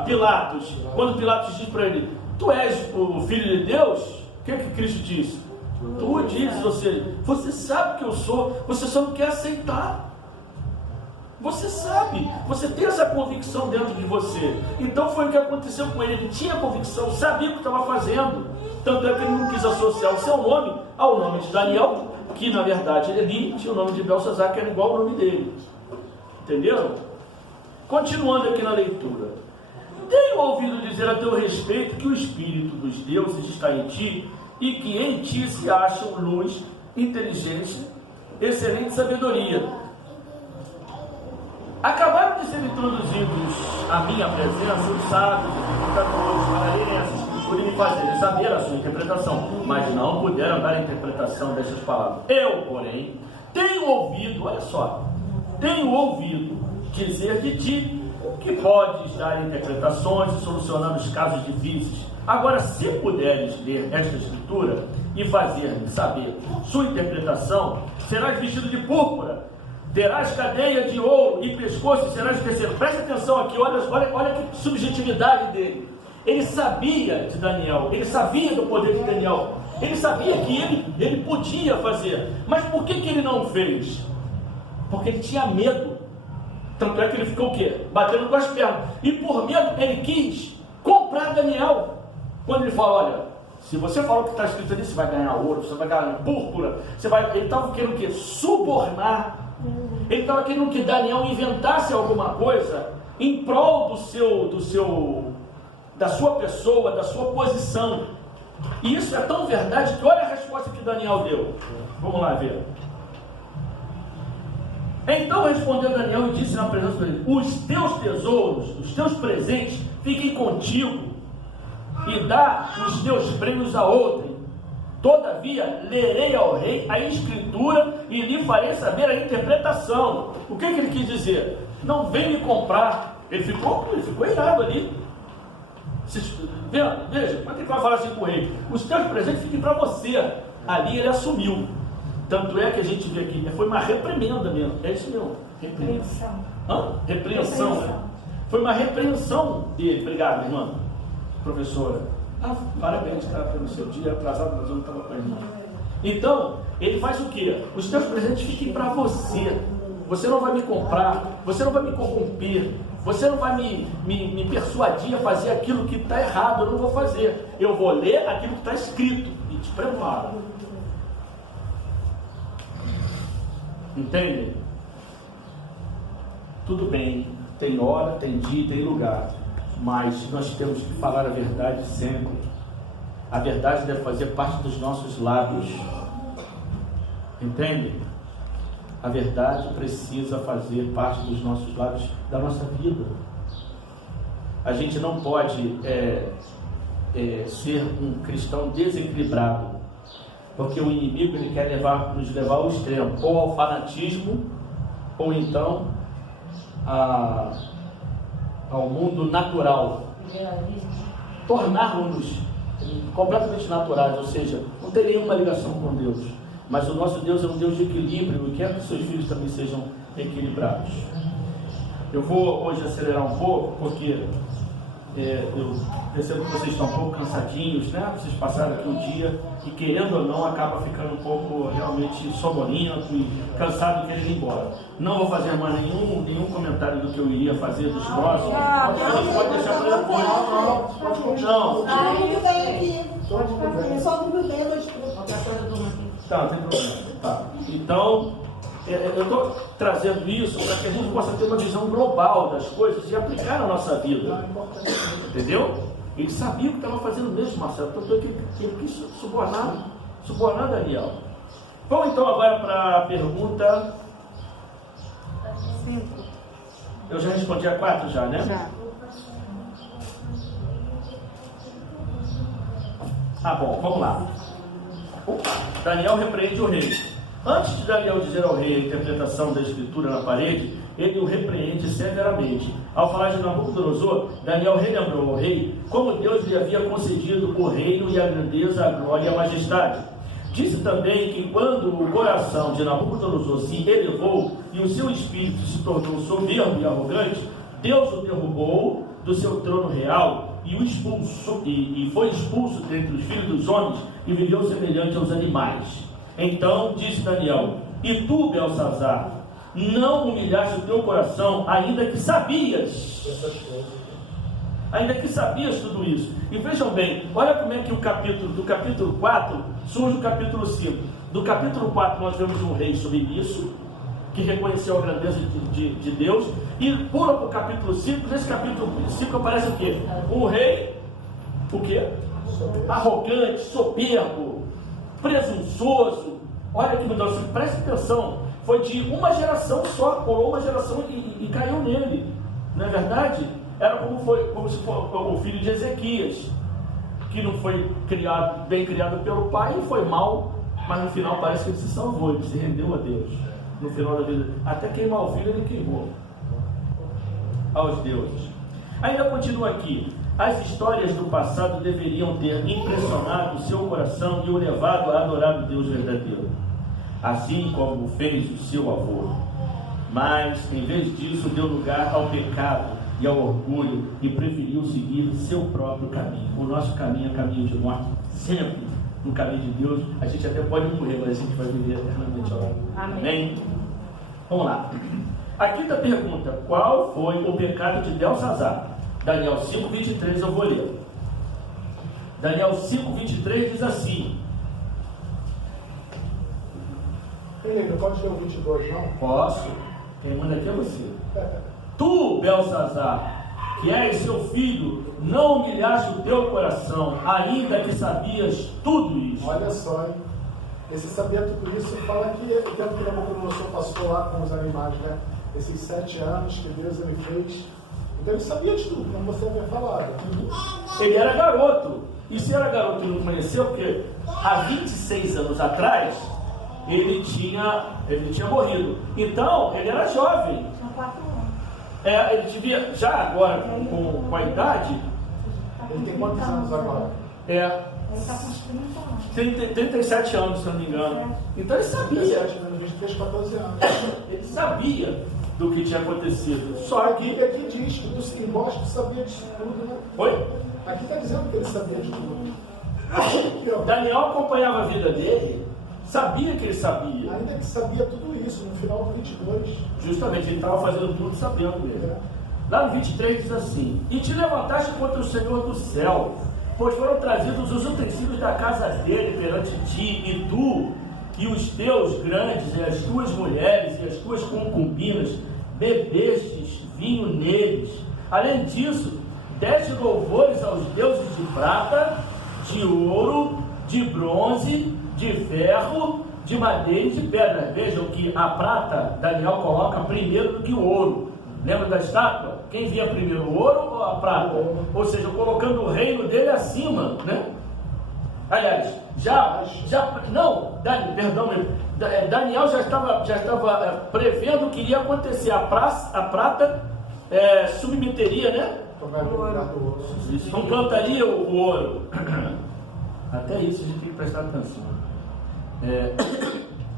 Pilatos, quando Pilatos disse para ele: tu és o Filho de Deus? O que Cristo disse? Tu dizes, ou seja, você sabe que eu sou, você só não quer aceitar. Você sabe, você tem essa convicção dentro de você. Então foi o que aconteceu com ele. Ele tinha convicção, sabia o que estava fazendo. Tanto é que ele não quis associar o seu nome ao nome de Daniel, que na verdade ele tinha o nome de Belsazar, que era igual ao nome dele. Entenderam? Continuando aqui na leitura. Tenho ouvido dizer a teu respeito que o Espírito dos deuses está em ti, e que em ti se acham luz, inteligência, excelente sabedoria. Acabaram de ser introduzidos à minha presença os sábios, interpretadores, paraenses, que poderiam fazer saber a sua interpretação, mas não puderam dar a interpretação dessas palavras. Eu, porém, tenho ouvido, olha só, tenho ouvido dizer de ti que podes dar interpretações e solucionar os casos difíceis. Agora, se puderes ler esta escritura e fazer-me saber sua interpretação, serás vestido de púrpura, terás cadeia de ouro e pescoço e serás terceiro. Preste atenção aqui, olha que subjetividade dele. Ele sabia de Daniel, ele sabia do poder de Daniel, ele sabia que ele podia fazer, mas por que ele não fez? Porque ele tinha medo. Tanto é que ele ficou o quê? Batendo com as pernas. E por medo ele quis comprar Daniel. Quando ele fala: olha, se você falar o que está escrito ali, você vai ganhar ouro, você vai ganhar púrpura, ele estava querendo o quê? Subornar. Ele estava querendo que Daniel inventasse alguma coisa em prol da sua pessoa, da sua posição. E isso é tão verdade que olha a resposta que Daniel deu. Vamos lá ver. Então respondeu Daniel e disse na presença dele: os teus tesouros, os teus presentes fiquem contigo, e dá os teus prêmios a outrem. Todavia lerei ao rei a escritura e lhe farei saber a interpretação. O que ele quis dizer? Não vem me comprar. Ele ficou irado ali. Veja, como é que ele vai falar assim com o rei? Os teus presentes fiquem para você. Ali ele assumiu. Tanto é que a gente vê aqui, foi uma reprimenda mesmo. É isso mesmo. Reprimenda. Repreensão, né? Foi uma repreensão dele. Obrigado, irmã. Professora. Parabéns, cara, pelo seu dia atrasado, mas eu não estava com a irmã. Então, ele faz o quê? Os teus presentes fiquem para você. Você não vai me comprar, você não vai me corromper, você não vai me persuadir a fazer aquilo que está errado. Eu não vou fazer. Eu vou ler aquilo que está escrito e te preparo. Entende? Tudo bem, tem hora, tem dia, tem lugar, mas nós temos que falar a verdade sempre. A verdade deve fazer parte dos nossos lábios. Entende? A verdade precisa fazer parte dos nossos lábios, da nossa vida. A gente não pode ser um cristão desequilibrado, porque o inimigo ele quer nos levar ao extremo, ou ao fanatismo, ou então ao mundo natural, tornarmos-nos completamente naturais, ou seja, não ter nenhuma ligação com Deus. Mas o nosso Deus é um Deus de equilíbrio e quer que seus filhos também sejam equilibrados. Eu vou hoje acelerar um pouco, porque eu percebo que vocês estão um pouco cansadinhos, né? Vocês passaram aqui um dia e, querendo ou não, acaba ficando um pouco realmente sonolento e cansado de querer ir embora. Não vou fazer mais nenhum comentário do que eu iria fazer dos próximos. Você pode deixar para depois. Não. Só do meu dedo. Tá, não tem problema. Tá. Então, eu estou trazendo isso para que a gente possa ter uma visão global das coisas e aplicar na nossa vida. Entendeu? Ele sabia o que estava fazendo mesmo, Marcelo. Tanto é que ele quis subornar Daniel. Vamos então agora para a pergunta 5. Eu já respondi a 4 já, né? Já. Ah, bom, vamos lá. Daniel repreende o rei. Antes de Daniel dizer ao rei a interpretação da escritura na parede, ele o repreende severamente. Ao falar de Nabucodonosor, Daniel relembrou ao rei como Deus lhe havia concedido o reino e a grandeza, a glória e a majestade. Disse também que quando o coração de Nabucodonosor se elevou e o seu espírito se tornou soberbo e arrogante, Deus o derrubou do seu trono real e o expulsou, e foi expulso dentre os filhos dos homens e viveu semelhante aos animais. Então disse Daniel: e tu, Belsazar, não humilhaste o teu coração, ainda que sabias tudo isso. E vejam bem, olha como é que do capítulo 4 surge o capítulo 5. Do capítulo 4 nós vemos um rei submisso, que reconheceu a grandeza de Deus, e pula para o capítulo 5. Nesse capítulo 5 aparece o quê? Um rei, o quê? Arrogante, soberbo, presunçoso. Olha que mudança, preste atenção, foi de uma geração só, colou uma geração e caiu nele, não é verdade? Era como se fosse o filho de Ezequias, que não foi bem criado pelo pai e foi mal, mas no final parece que ele se salvou, ele se rendeu a Deus. No final da vida, até queimar o filho ele queimou aos deuses. Ainda continua aqui: as histórias do passado deveriam ter impressionado o seu coração e o levado a adorar o Deus verdadeiro, assim como fez o seu avô. Mas em vez disso deu lugar ao pecado e ao orgulho e preferiu seguir seu próprio caminho. O nosso caminho é caminho de morte, sempre no caminho de Deus. A gente até pode morrer, mas a gente vai viver eternamente ao lado. Amém? Vamos lá. A quinta pergunta: qual foi o pecado de Belsazar? Daniel 5:23 eu vou ler. Daniel 5:23 diz assim. Ele não pode ler o 22, não? Posso? Quem manda aqui é você. Tu, Belsazar, que és seu filho, não humilhaste o teu coração, ainda que sabias tudo isso. Olha só, hein? Esse saber tudo isso fala que o tempo que Nabucodonosor passou lá com os animais, né? Esses 7 anos que Deus ele fez. Então ele sabia de tudo, como você havia falado. Ele era garoto. E se era garoto, ele não conheceu, porque há 26 anos atrás ele tinha morrido. Então ele era jovem. Ele devia, já agora com a idade. Ele tem quantos anos agora? Ele está com uns 30 anos. 37 anos, se eu não me engano. Então ele sabia. 23, 14 anos. Ele sabia do que tinha acontecido. Só a Bíblia aqui diz que dos que gostam sabia disso tudo, né? Oi? Aqui está dizendo que ele sabia de tudo. Aqui, ó. Daniel acompanhava a vida dele, sabia que ele sabia. Ainda que sabia tudo isso, no final do 22. Justamente, ele estava fazendo tudo sabendo mesmo. Lá no 23 diz assim: e te levantaste contra o Senhor do céu, pois foram trazidos os utensílios da casa dele perante ti, e tu e os teus grandes, e as tuas mulheres, e as tuas concubinas, bebestes vinho neles. Além disso, deste louvores aos deuses de prata, de ouro, de bronze, de ferro, de madeira e de pedra. Vejam que a prata, Daniel coloca primeiro do que o ouro. Lembra da estátua? Quem via primeiro, o ouro ou a prata? Ou seja, colocando o reino dele acima, né? Aliás, Daniel já estava prevendo o que iria acontecer. A prata submeteria, né? Não plantaria o ouro. Até isso a gente tem que prestar atenção.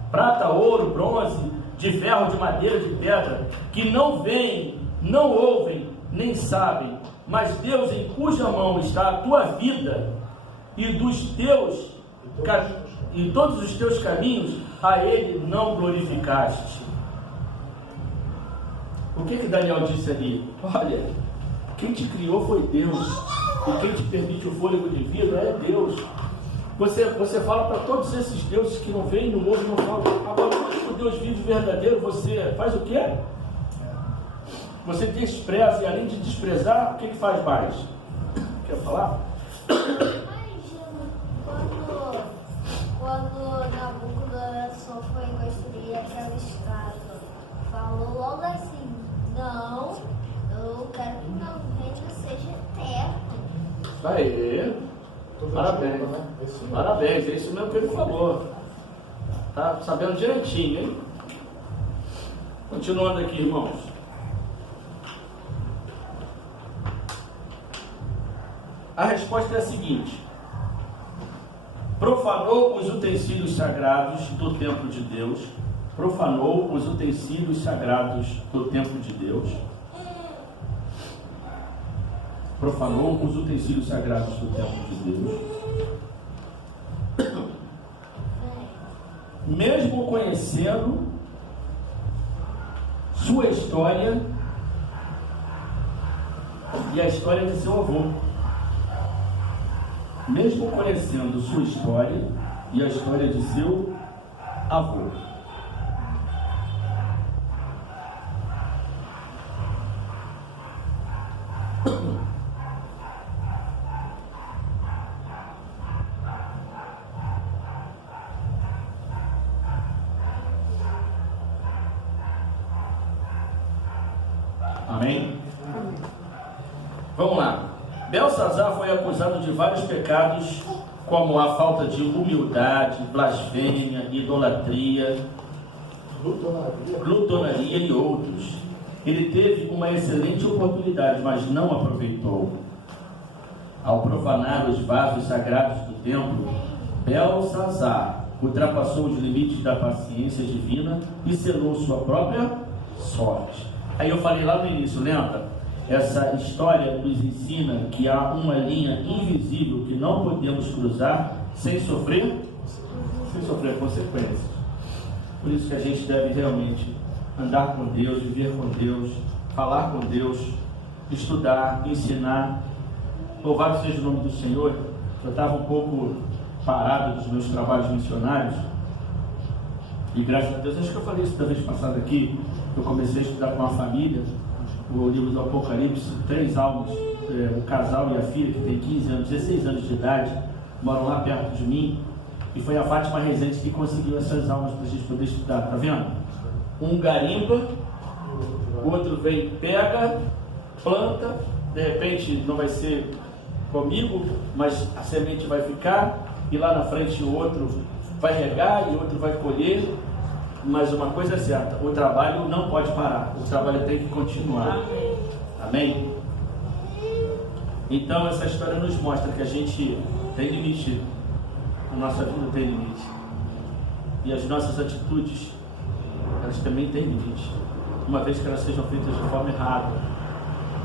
Prata, ouro, bronze, de ferro, de madeira, de pedra, que não veem, não ouvem, nem sabem, mas Deus, em cuja mão está a tua vida e todos os teus caminhos, a Ele não glorificaste. O que Daniel disse ali? Olha, quem te criou foi Deus, e quem te permite o fôlego de vida é Deus. Você fala para todos esses deuses que não veem, não ouvem, não falam. Agora, o Deus vivo e verdadeiro, você faz o quê? Você despreza, e além de desprezar, o que faz mais? Quer falar? Quando Nabucodonosor foi construir aquela estátua, falou logo assim: não, eu quero que meu reino seja eterno. Aê! Parabéns, parabéns, é isso mesmo que ele falou. Tá sabendo direitinho, hein? Continuando aqui, irmãos. A resposta é a seguinte: profanou os utensílios sagrados do templo de Deus. Profanou os utensílios sagrados do templo de Deus. Profanou os utensílios sagrados do templo de Deus. Mesmo conhecendo sua história e a história de seu avô. Mesmo conhecendo sua história e a história de seu avô. Amém? Vamos lá. Belsazar foi acusado de vários pecados, como a falta de humildade, blasfêmia, idolatria, glutonaria e outros. Ele teve uma excelente oportunidade, mas não aproveitou. Ao profanar os vasos sagrados do templo, Belsazar ultrapassou os limites da paciência divina e selou sua própria sorte. Aí eu falei lá no início, lembra? Essa história nos ensina que há uma linha invisível que não podemos cruzar sem sofrer consequências. Por isso que a gente deve realmente andar com Deus, viver com Deus, falar com Deus, estudar, ensinar. Louvado seja o nome do Senhor. Eu estava um pouco parado dos meus trabalhos missionários e graças a Deus, acho que eu falei isso da vez passada aqui, eu comecei a estudar com uma família o livro do Apocalipse. 3 almas, o casal e a filha, que tem 15 anos, 16 anos de idade, moram lá perto de mim, e foi a Fátima Rezende que conseguiu essas almas para a gente poder estudar. Tá vendo? Um garimpa, o outro vem, pega, planta, de repente não vai ser comigo, mas a semente vai ficar, e lá na frente o outro vai regar e o outro vai colher. Mas uma coisa é certa, o trabalho não pode parar, o trabalho tem que continuar. Amém? Então essa história nos mostra que a gente tem limite, a nossa vida tem limite, e as nossas atitudes, elas também têm limite. uma vez que elas sejam feitas de forma errada.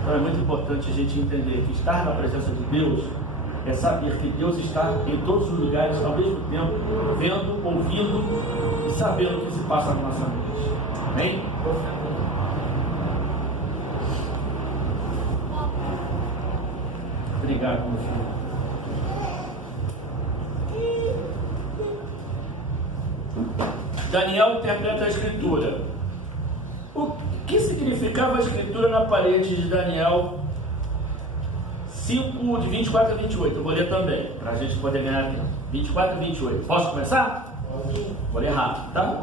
Então é muito importante a gente entender que estar na presença de Deus é saber que Deus está em todos os lugares ao mesmo tempo, vendo, ouvindo e sabendo o que se passa na nossa mente. Amém? Obrigado, meu filho. Daniel interpreta a escritura. O que significava a escritura na parede de Daniel 5, de 24 a 28? Eu vou ler também, para a gente poder ganhar tempo. 24 a 28. Posso começar? Vou ler rápido, tá?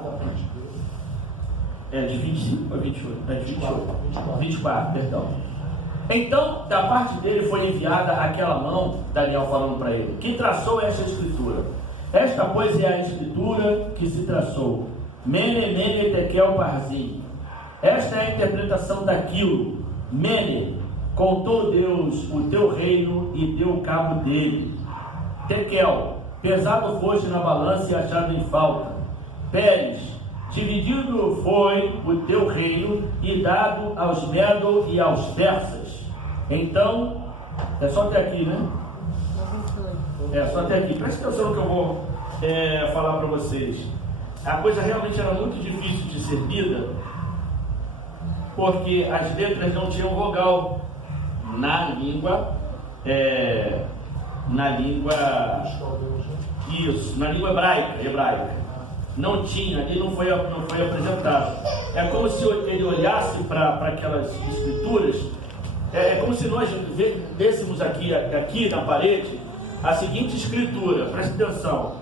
É de 25 a 28. É de 28. 24, perdão. Então, da parte dele foi enviada aquela mão, Daniel falando para ele, que traçou esta escritura. Esta, pois, é a escritura que se traçou. Mene, Mene, Tekel, Parzim. Esta é a interpretação daquilo. Mene, contou Deus o teu reino e deu cabo dele. Tekel, pesado foste na balança e achado em falta. Pérez, dividido foi o teu reino e dado aos Medo e aos persas. Então, é só até aqui, né? É só até aqui. Presta atenção no que eu vou falar para vocês. A coisa realmente era muito difícil de ser lida, porque as letras não tinham vogal na língua hebraica. Não tinha, ali não foi apresentado. É como se ele olhasse para aquelas escrituras, é como se nós vêssemos aqui na parede a seguinte escritura, presta atenção: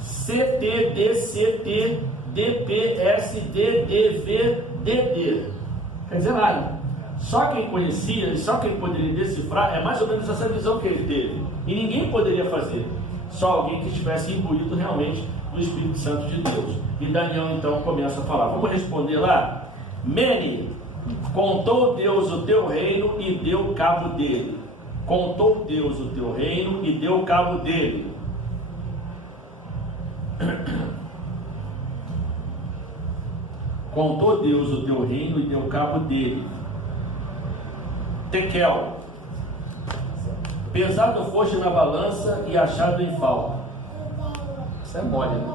CTD, DPS, DDV, quer dizer nada. Só quem conhecia, só quem poderia decifrar, é mais ou menos essa visão que ele teve. E ninguém poderia fazer, só alguém que estivesse imbuído realmente do Espírito Santo de Deus. E Daniel então começa a falar. Vamos responder lá? Mene, contou Deus o teu reino e deu cabo dele. Contou Deus o teu reino e deu cabo dele. Contou Deus o teu reino e deu cabo dele. Tekel, pesado foste na balança e achado em falta. Isso é mole, né?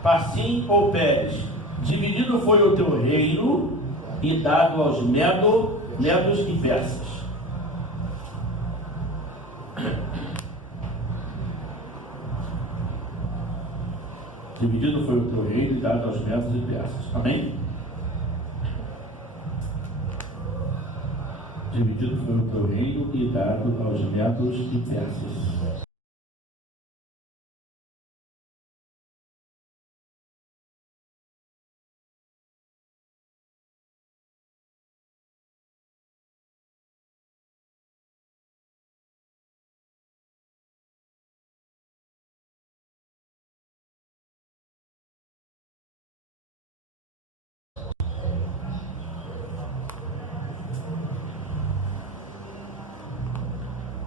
Parsim ou Pérez, dividido foi o teu reino e dado aos medos e persas. Dividido foi o teu reino e dado aos medos e persas. Amém? Dividido foi o teu reino e dado aos medos e persas.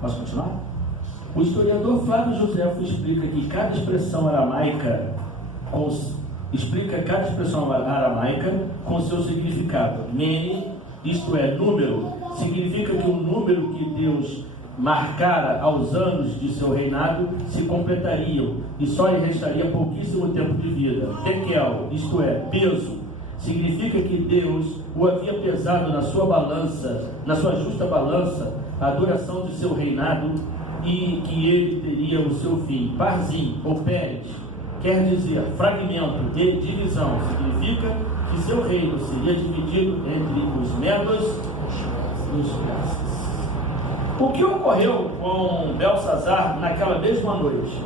Posso continuar? O historiador Flávio Josefo explica cada expressão aramaica com seu significado. Mene, isto é, número, significa que o número que Deus marcara aos anos de seu reinado se completariam e só lhe restaria pouquíssimo tempo de vida. Tekel, isto é, peso, significa que Deus o havia pesado na sua balança, na sua justa balança, a duração de seu reinado e que ele teria o seu fim. Parzim ou Pérez quer dizer fragmento e divisão, significa que seu reino seria dividido entre os medos e os persas. O que ocorreu com Belsazar naquela mesma noite?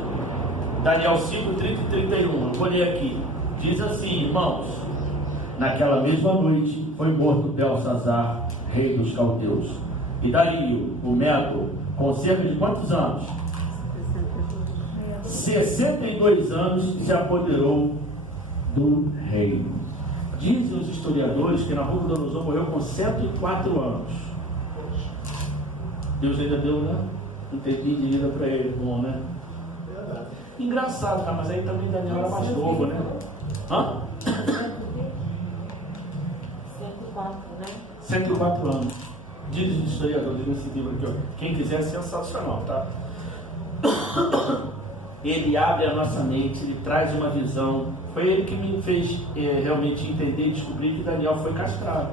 Daniel 5, 30 e 31, eu vou ler aqui. Diz assim, irmãos: naquela mesma noite foi morto Belsazar, rei dos caldeus. E Dario, o Medo, com cerca de quantos anos? 62 anos se apoderou do reino. Dizem os historiadores que Nabucodonosor morreu com 104 anos. Deus ainda deu, né? Um tempinho de vida para ele, bom, né? verdade. Engraçado, cara, mas aí também Daniel era mais novo, né? Hã? 104, né? 104 anos. Diz o historiador nesse livro aqui, ó. Quem quiser é sensacional, tá? Ele abre a nossa mente, ele traz uma visão. Foi ele que me fez realmente entender e descobrir que Daniel foi castrado.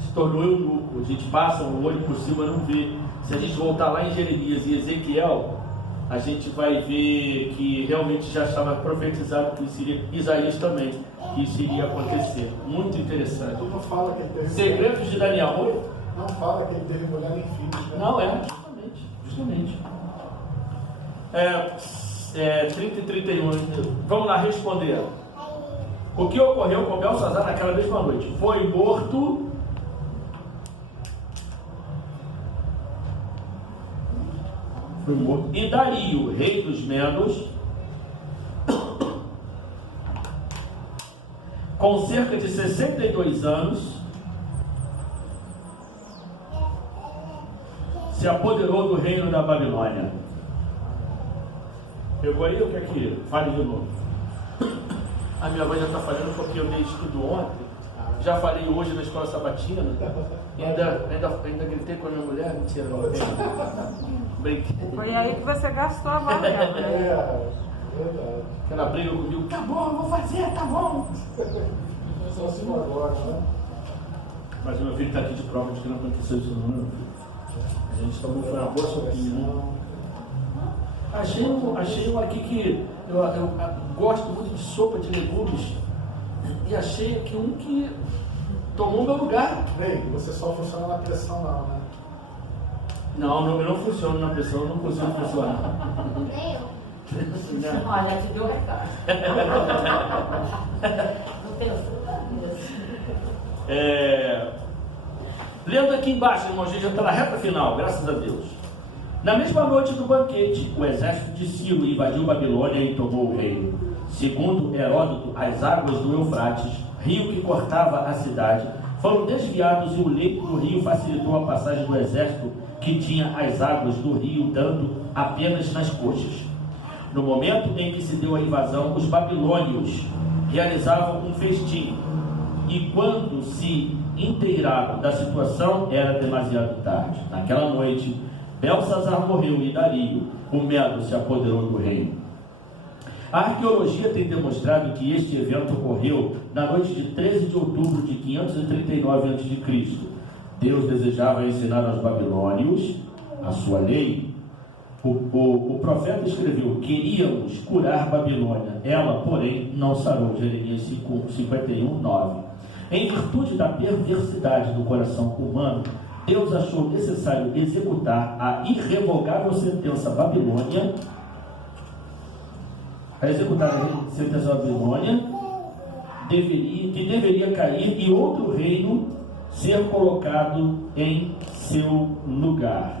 Se tornou eunuco. A gente passa o olho por cima e não vê. Se a gente voltar lá em Jeremias e Ezequiel, a gente vai ver que realmente já estava profetizado que isso iria, Isaías também, que isso iria acontecer. Muito interessante. Tu não fala que ele teve Segredos de Daniel. Oi? Não fala que ele teve mulher nem filhos, né? Não, justamente. 30 e 31. Vamos lá responder. O que ocorreu com Belsazar naquela mesma noite? Foi morto e Dario, rei dos Medos, com cerca de 62 anos, se apoderou do reino da Babilônia. Pegou aí ou quer que fale de novo? A minha voz já está falando porque eu dei estudo ontem. Já falei hoje na escola sabatina. E ainda gritei com a minha mulher. Mentira, não brinquei. Foi aí que você gastou a voz dela, né? Verdade. Aquela briga comigo. Tá bom, eu vou fazer, tá bom. Só assim agora, né? Mas o meu filho está aqui de prova de que não aconteceu isso não, meu filho. A gente tomou foi uma boa sopinha, né? Achei um aqui que eu gosto muito de sopa de legumes. E achei aqui um que tomou o meu lugar. Bem, você só funciona na pressão não, né? Não, eu não funciono na pressão, eu não consigo funcionar. Nem eu. Olha, te deu o recado. Não pensa nisso. Lendo aqui embaixo, irmão, a gente já está na reta final, graças a Deus. Na mesma noite do banquete, o exército de Ciro invadiu Babilônia e tomou o reino. Segundo Heródoto, as águas do Eufrates, rio que cortava a cidade, foram desviados e o leito do rio facilitou a passagem do exército que tinha as águas do rio dando apenas nas coxas. No momento em que se deu a invasão, os babilônios realizavam um festim. E quando se inteiraram da situação, era demasiado tarde. Naquela noite, Belsazar morreu e Dario, o Medo, se apoderou do reino. A arqueologia tem demonstrado que este evento ocorreu na noite de 13 de outubro de 539 a.C. Deus desejava ensinar aos babilônios a sua lei. O profeta escreveu: queríamos curar Babilônia, ela, porém, não sarou. Jeremias 51:9. Em virtude da perversidade do coração humano, Deus achou necessário executar a irrevogável sentença Babilônia. A executar a sentença Babilônia que deveria cair e outro reino ser colocado em seu lugar.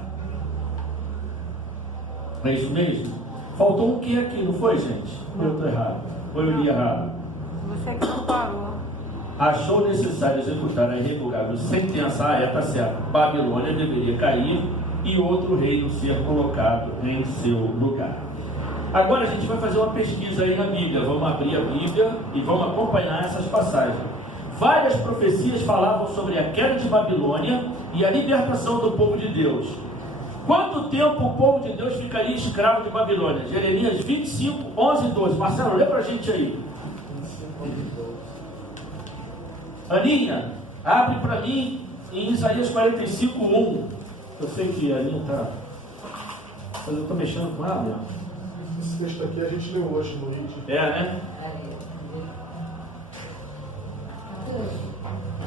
É isso mesmo? Faltou um que aqui, não foi, gente? Eu estou errado. Ou eu li errado? Você que não parou. Achou necessário executar a irrevogável sentença, está certo. Babilônia deveria cair e outro reino ser colocado em seu lugar. Agora a gente vai fazer uma pesquisa aí na Bíblia. Vamos abrir a Bíblia e vamos acompanhar essas passagens. Várias profecias falavam sobre a queda de Babilônia e a libertação do povo de Deus. Quanto tempo o povo de Deus ficaria escravo de Babilônia? Jeremias 25, 11 e 12. Marcelo, lê pra gente aí. Aninha, abre para mim em Isaías 45, 1. Eu sei que a Aninha está... Mas eu estou mexendo com ela. Esse texto aqui a gente leu hoje no vídeo. Né?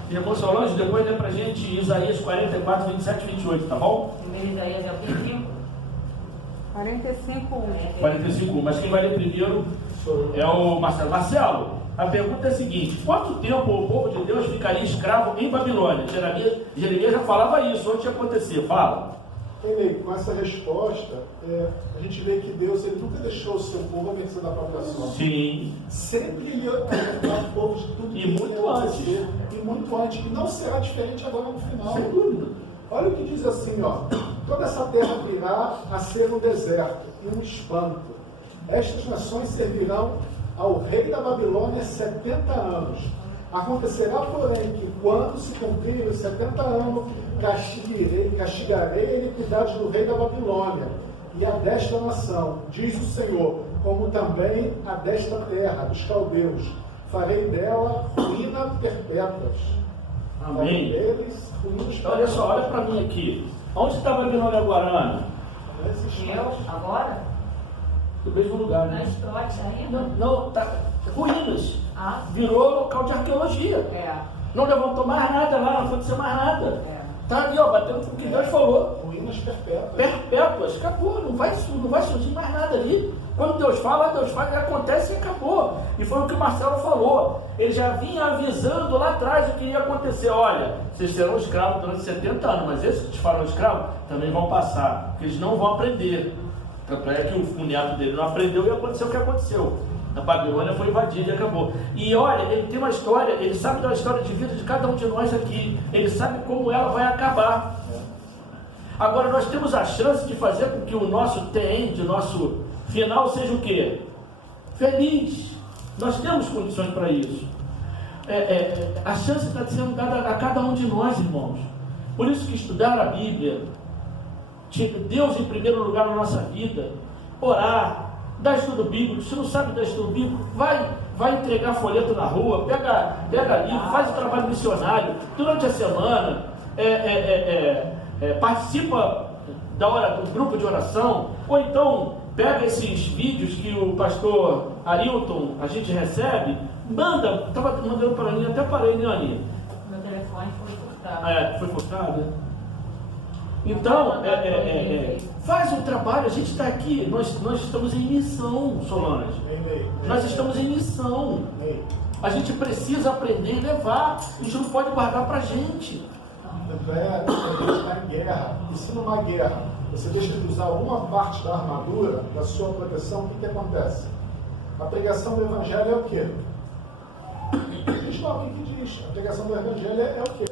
Irmão Solange, depois lê pra gente Isaías 44, 27 e 28, tá bom? Primeiro Isaías é o que? 45:1. 45, mas quem vai ler primeiro é o Marcelo. Marcelo, a pergunta é a seguinte: quanto tempo o povo de Deus ficaria escravo em Babilônia? Jeremias já falava isso antes de acontecer. Fala. Com essa resposta, a gente vê que Deus ele nunca deixou o seu povo à mercê da própria sorte. Sim. Sempre ele ia livrar o povo de tudo E que muito ia antes. acontecer. E muito antes. E não será diferente agora no final. Sem dúvida. Olha o que diz assim, ó. Toda essa terra virá a ser um deserto e um espanto. Estas nações servirão ao rei da Babilônia 70 anos. Acontecerá, porém, que quando se cumprirem os 70 anos, castigarei a iniquidade do rei da Babilônia e a desta nação, diz o Senhor, como também a desta terra, dos caldeus. Farei dela ruína perpétuas. Amém. Deles, ruínas Olha só, olha para mim aqui. Onde está a Babilônia agora, Ana? Eu, agora, No mesmo lugar, na né? história ainda. Não, tá. Ruínas. Ah, Virou local de arqueologia. é. Não levantou mais nada lá, não aconteceu mais nada. É. Tá ali, ó, batendo com o que Deus falou. ruínas perpétuas. Perpétuas, acabou, não vai surgir mais nada ali. Quando Deus fala, e acontece e acabou. E foi o que o Marcelo falou. Ele já vinha avisando lá atrás o que ia acontecer. Olha, vocês serão escravos durante 70 anos, mas esses que te falam escravos também vão passar, porque eles não vão aprender. Tanto é que o neto dele não aprendeu e aconteceu o que aconteceu. A Babilônia foi invadida e acabou. E olha, ele tem uma história, ele sabe da história de vida de cada um de nós aqui. Ele sabe como ela vai acabar. Agora nós temos a chance de fazer com que o nosso end, o nosso final seja o quê? Feliz. Nós temos condições para isso. A chance está sendo dada a cada um de nós, irmãos. Por isso que estudar a Bíblia, Deus em primeiro lugar na nossa vida, orar, dar estudo bíblico. Se não sabe dar estudo bíblico, vai entregar folheto na rua, pega livro, faz o trabalho missionário durante a semana, participa do grupo de oração, ou então pega esses vídeos que o pastor Ailton a gente recebe, manda. Estava mandando para mim, até parei, né, Aninha? Meu telefone foi furtado. Foi furtado. Então, faz um trabalho. A gente está aqui, nós estamos em missão, Solange. Nós estamos em missão. A gente precisa aprender e levar. A gente não pode guardar para a gente. Deus está em guerra. E se numa guerra você deixa de usar uma parte da armadura, da sua proteção, o que acontece? A pregação do Evangelho é o quê? Diz lá o que diz. A pregação do Evangelho é o quê?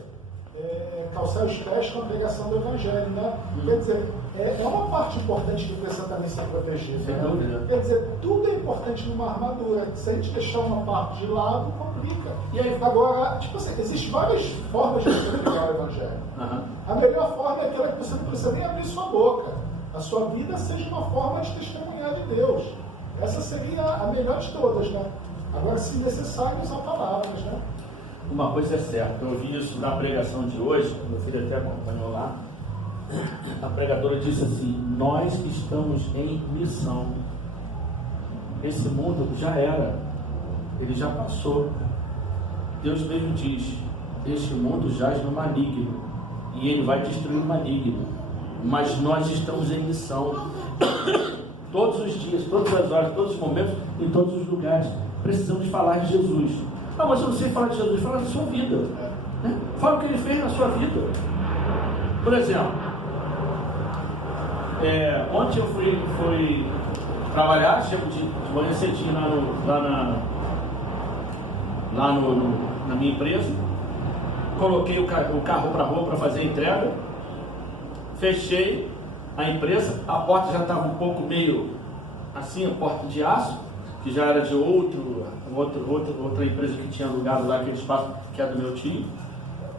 Calçar os pés com a pregação do Evangelho, né? Quer dizer, é uma parte importante de pessoa também ser protegida. Sem dúvida. Quer dizer, tudo é importante numa armadura. Se a gente deixar uma parte de lado, complica. E aí? Agora, tipo assim, existem várias formas de você pregar o Evangelho. Uhum. A melhor forma é aquela que você não precisa nem abrir sua boca. A sua vida seja uma forma de testemunhar de Deus. Essa seria a melhor de todas, né? Agora, se necessário, usar palavras, né? Uma coisa é certa, eu ouvi isso na pregação de hoje, meu filho até acompanhou lá. A pregadora disse assim: nós estamos em missão. Esse mundo já era, ele já passou. Deus mesmo diz: este mundo jaz no maligno, e ele vai destruir o maligno. Mas nós estamos em missão. Todos os dias, todas as horas, todos os momentos, em todos os lugares. Precisamos falar de Jesus. Ah, mas eu não sei falar de Jesus. Fala da sua vida, né? Fala o que ele fez na sua vida. Por exemplo, ontem eu fui trabalhar, chego de manhã cedinho na minha empresa, coloquei o carro para a rua para fazer a entrega, fechei a empresa, a porta já estava um pouco meio assim, a porta de aço, que já era de outra empresa que tinha alugado lá aquele espaço que é do meu tio.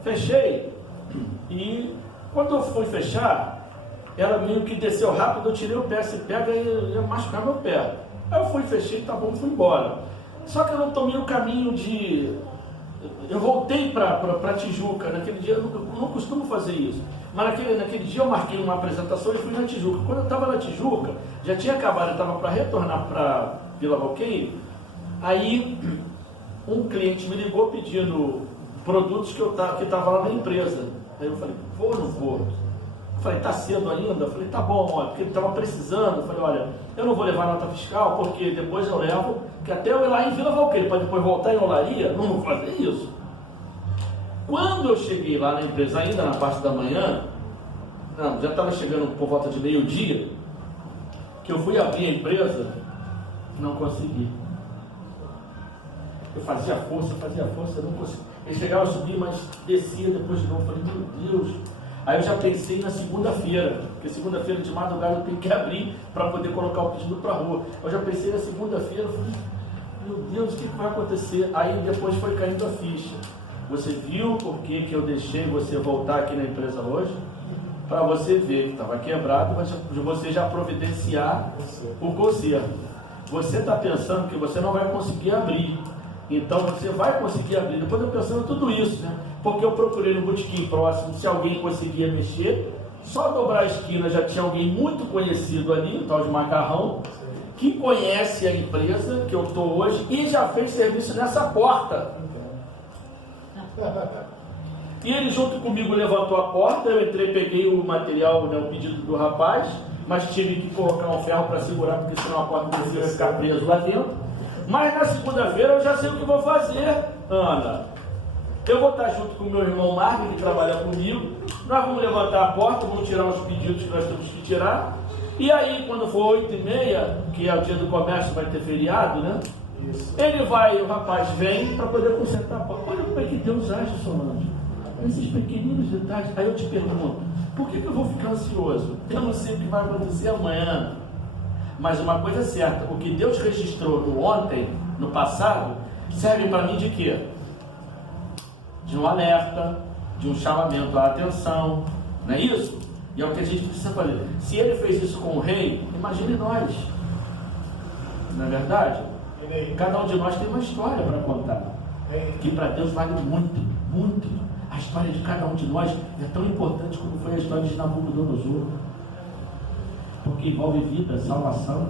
Fechei, e quando eu fui fechar, ela meio que desceu rápido, eu tirei o pé, se pega e ia machucar meu pé. Aí eu fui, fechei, tá bom, fui embora. Só que eu não tomei o caminho de... Eu voltei para Tijuca, naquele dia, eu não costumo fazer isso, mas naquele dia eu marquei uma apresentação e fui na Tijuca. Quando eu estava na Tijuca, já tinha acabado, eu estava para retornar para Vila Valqueire. Aí um cliente me ligou pedindo produtos que estava lá na empresa. Aí eu falei: vou ou não vou? Eu falei: tá cedo ainda? Eu falei: tá bom, olha, porque ele estava precisando. Eu falei: olha, eu não vou levar nota fiscal, porque depois eu levo, que até eu ir lá em Vila Valqueire, para depois voltar em Olaria, não vou fazer isso. Quando eu cheguei lá na empresa, ainda na parte da manhã, já estava chegando por volta de meio-dia, que eu fui abrir a empresa, não consegui. Eu fazia força, não consegui. Ele chegava a subir, mas descia depois de novo. Eu falei: meu Deus. Aí eu já pensei na segunda-feira, porque segunda-feira de madrugada eu tenho que abrir para poder colocar o pedido para a rua. Eu já pensei na segunda-feira, falei, meu Deus, o que vai acontecer? Aí depois foi caindo a ficha. Você viu por que eu deixei você voltar aqui na empresa hoje? Para você ver que estava quebrado, você já providenciar o conserto. Você está pensando que você não vai conseguir abrir. Então você vai conseguir abrir. Depois eu pensando tudo isso, né? Porque eu procurei no botequim próximo, se alguém conseguia mexer. Só dobrar a esquina já tinha alguém muito conhecido ali, um tal de Macarrão, que conhece a empresa que eu estou hoje e já fez serviço nessa porta. E ele junto comigo levantou a porta, eu entrei, peguei o material, né, o pedido do rapaz, mas tive que colocar um ferro para segurar, porque senão a porta ia ficar preso lá dentro. Mas na segunda-feira eu já sei o que vou fazer, Ana. Eu vou estar junto com o meu irmão Marco, que trabalha comigo, nós vamos levantar a porta, vamos tirar os pedidos que nós temos que tirar, e aí quando for 8h30, que é o dia do comércio, vai ter feriado, né? Isso. Ele vai, o rapaz vem para poder consertar a porta. Olha como é que Deus age, Solange. Esses pequeninos detalhes. Aí eu te pergunto, por que eu vou ficar ansioso? Eu não sei o que vai acontecer amanhã. Mas uma coisa é certa, o que Deus registrou no ontem, no passado, serve para mim de quê? De um alerta, de um chamamento à atenção, não é isso? E é o que a gente precisa fazer. Se ele fez isso com o rei, imagine nós. Não é verdade? Cada um de nós tem uma história para contar, que para Deus vale muito, muito. A história de cada um de nós é tão importante como foi a história de Nabucodonosor, porque envolve vida, salvação,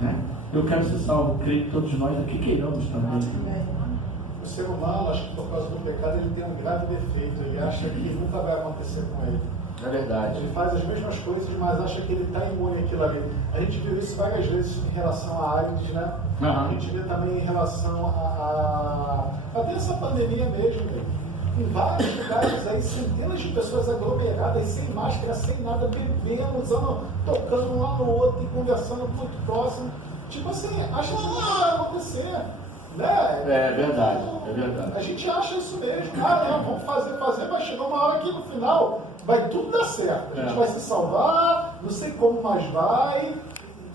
né? Eu quero ser salvo, creio que todos nós aqui queiramos também. O ser humano, acho que por causa do pecado, ele tem um grave defeito. Ele acha que nunca vai acontecer com ele. É verdade. Ele faz as mesmas coisas, mas acha que ele está imune àquilo ali. A gente viu isso várias vezes em relação à AIDS, né? Uhum. A gente vê também em relação até essa pandemia mesmo, né? Em vários lugares aí, centenas de pessoas aglomeradas, sem máscara, sem nada, bebendo, tocando um lá no outro e conversando muito próximo. Tipo assim, acha que nunca vai acontecer. Né? É verdade, é verdade. A gente acha isso mesmo. Não, vamos fazer, mas chegou uma hora que no final vai tudo dar certo. A gente vai se salvar, não sei como, mas vai,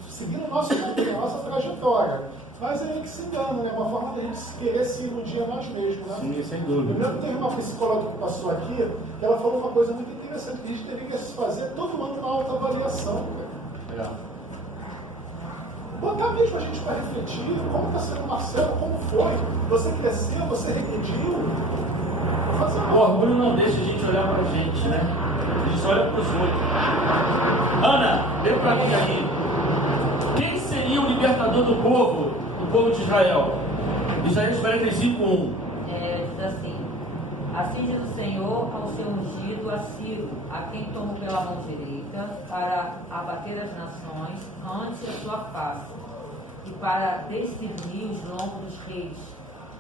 seguindo o nosso caminho, a nossa trajetória. Mas é aí que se engana, né? Uma forma da gente querer se iludir a nós mesmos, né? Sim, sem dúvida. Eu lembro que teve uma psicóloga que passou aqui, que ela falou uma coisa muito interessante, que a gente deveria se fazer todo ano uma autoavaliação. Botar mesmo a gente para refletir, como está sendo o Marcelo, como foi, você cresceu, você regrediu. O orgulho não deixa a gente olhar para a gente, né? A gente olha para os outros. Ana, vem para mim aí. Quem seria o libertador do povo de Israel? Isaías 45:1. Diz assim diz o Senhor ao seu ungido, a Ciro, a quem tomo pela mão direita, para abater as nações ante a sua face, e para discernir os lombos dos reis,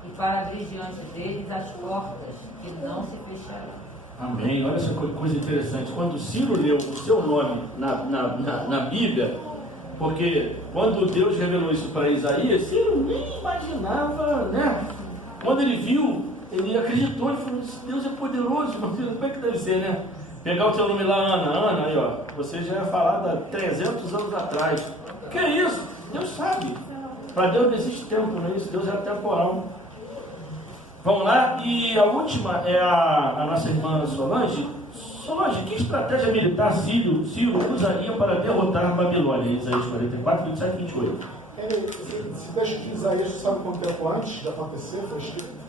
e para abrir diante deles as portas, que não se fecharão. Amém. Olha essa coisa interessante. Quando Ciro leu o seu nome na Bíblia, porque quando Deus revelou isso para Isaías, Ciro nem imaginava, né? Quando ele viu, ele acreditou, ele falou, Deus é poderoso, como é que deve ser, né? Pegar o teu nome lá, Ana, aí ó, você já é falado há 300 anos atrás. Que é isso? Deus sabe. Para Deus não existe tempo, não é isso? Deus é temporal. Vamos lá, e a última é a nossa irmã Solange. Solange, que estratégia militar Ciro usaria para derrotar a Babilônia? Isaías 44, 27 e 28. Se deixa de Isaías, sabe quanto tempo antes de acontecer? Foi escrito?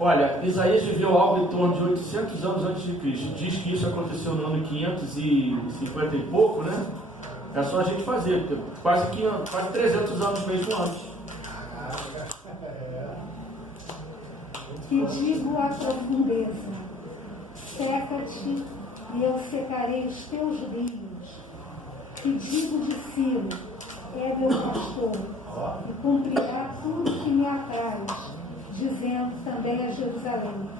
Olha, Isaías viveu algo em torno de 800 anos antes de Cristo. Diz que isso aconteceu no ano 550 e pouco, né? É só a gente fazer, porque quase 300 anos mesmo antes. Que digo à profundeza, seca-te e eu secarei os teus rios. Que digo de Ciro, é meu pastor, e cumprirá tudo que me apraz, dizendo também a Jerusalém,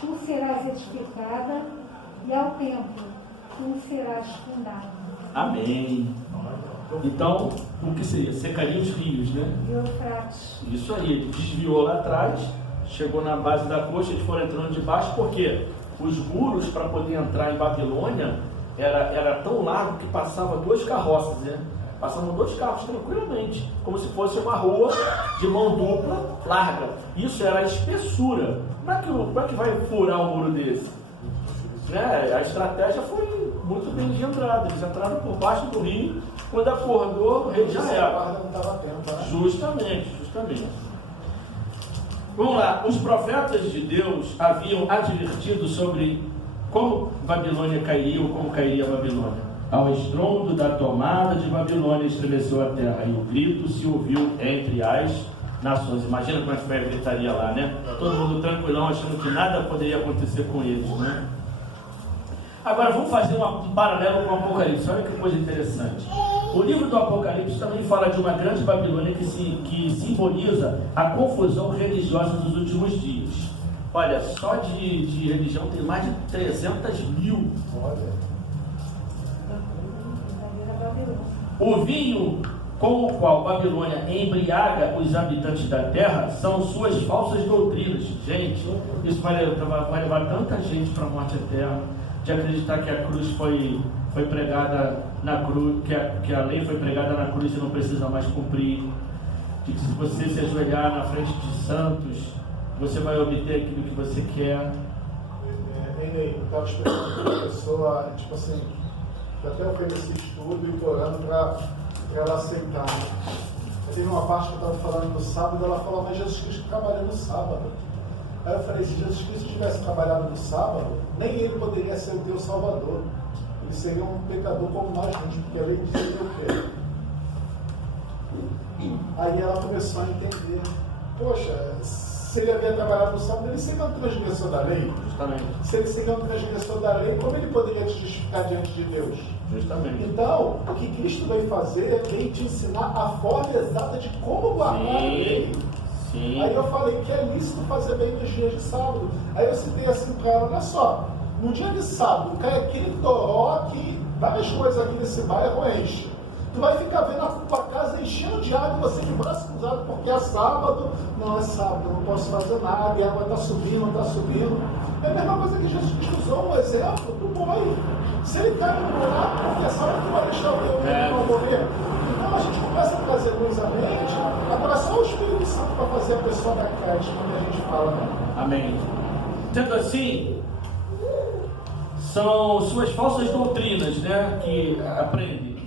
tu serás edificada, e ao templo tu serás fundada. Amém. Então, o que seria? Secaria os rios, né? Eufrates. Isso aí, ele desviou lá atrás, chegou na base da coxa, eles foram entrando de baixo, por quê? os muros para poder entrar em Babilônia era tão largo que passava 2 carroças, né? Passavam 2 carros tranquilamente, como se fosse uma rua de mão dupla larga. Isso era a espessura. Como é que vai furar um muro desse? Né? A estratégia foi muito bem engendrada. Eles entraram por baixo do rio, quando acordou, o rei já era. Justamente. Vamos lá, os profetas de Deus haviam advertido sobre como Babilônia cairia ou como cairia a Babilônia. Ao estrondo da tomada de Babilônia estremeceu a terra, e o grito se ouviu entre as nações. Imagina como é que foi a gritaria lá, né? Todo mundo tranquilão, achando que nada poderia acontecer com eles, né? Agora vamos fazer um paralelo com o Apocalipse. Olha que coisa interessante. O livro do Apocalipse também fala de uma grande Babilônia que simboliza a confusão religiosa dos últimos dias. Olha, só de religião tem mais de 300 mil. O vinho com o qual Babilônia embriaga os habitantes da terra são suas falsas doutrinas. Gente, isso vai levar tanta gente para a morte eterna, de acreditar que a cruz foi pregada na cruz, que a lei foi pregada na cruz e não precisa mais cumprir, de que se você se ajoelhar na frente de santos, você vai obter aquilo que você quer. Eu estava esperando que a pessoa, tipo assim, até eu fiz esse estudo e estou orando para ela aceitar. Teve uma parte que eu estava falando do sábado, ela falou, mas Jesus Cristo trabalhou no sábado. Aí eu falei, se Jesus Cristo tivesse trabalhado no sábado, nem ele poderia ser o teu Salvador. Ele seria um pecador como nós, gente, porque a lei dizia o quê? Aí ela começou a entender, poxa, se ele havia trabalhado no sábado, ele seria um transgressor da lei. Justamente. Se ele seria um transgressor da lei, como ele poderia te justificar diante de Deus? Justamente. Então, o que Cristo veio fazer veio te ensinar a forma exata de como guardar a lei. Sim. Aí eu falei que é lícito fazer bem nos dias de sábado. Aí eu citei assim para ela, olha só, no dia de sábado, cai aquele toró que várias coisas aqui nesse bairro enche. Tu vai ficar vendo a tua casa enchendo de água e você de braço cruzado porque é sábado. Não é sábado, eu não posso fazer nada, e a água está subindo, não está subindo. É a mesma coisa que Jesus Cristo usou um exemplo do boi. Se ele cai no buraco, porque é sábado que vai deixar o teu filho não morrer. Então a gente começa a trazer luz à mente, agora só o Espírito Santo para fazer a pessoa dar crédito quando a gente fala, né? Amém. Sendo assim, são suas falsas doutrinas, né, que aprendem,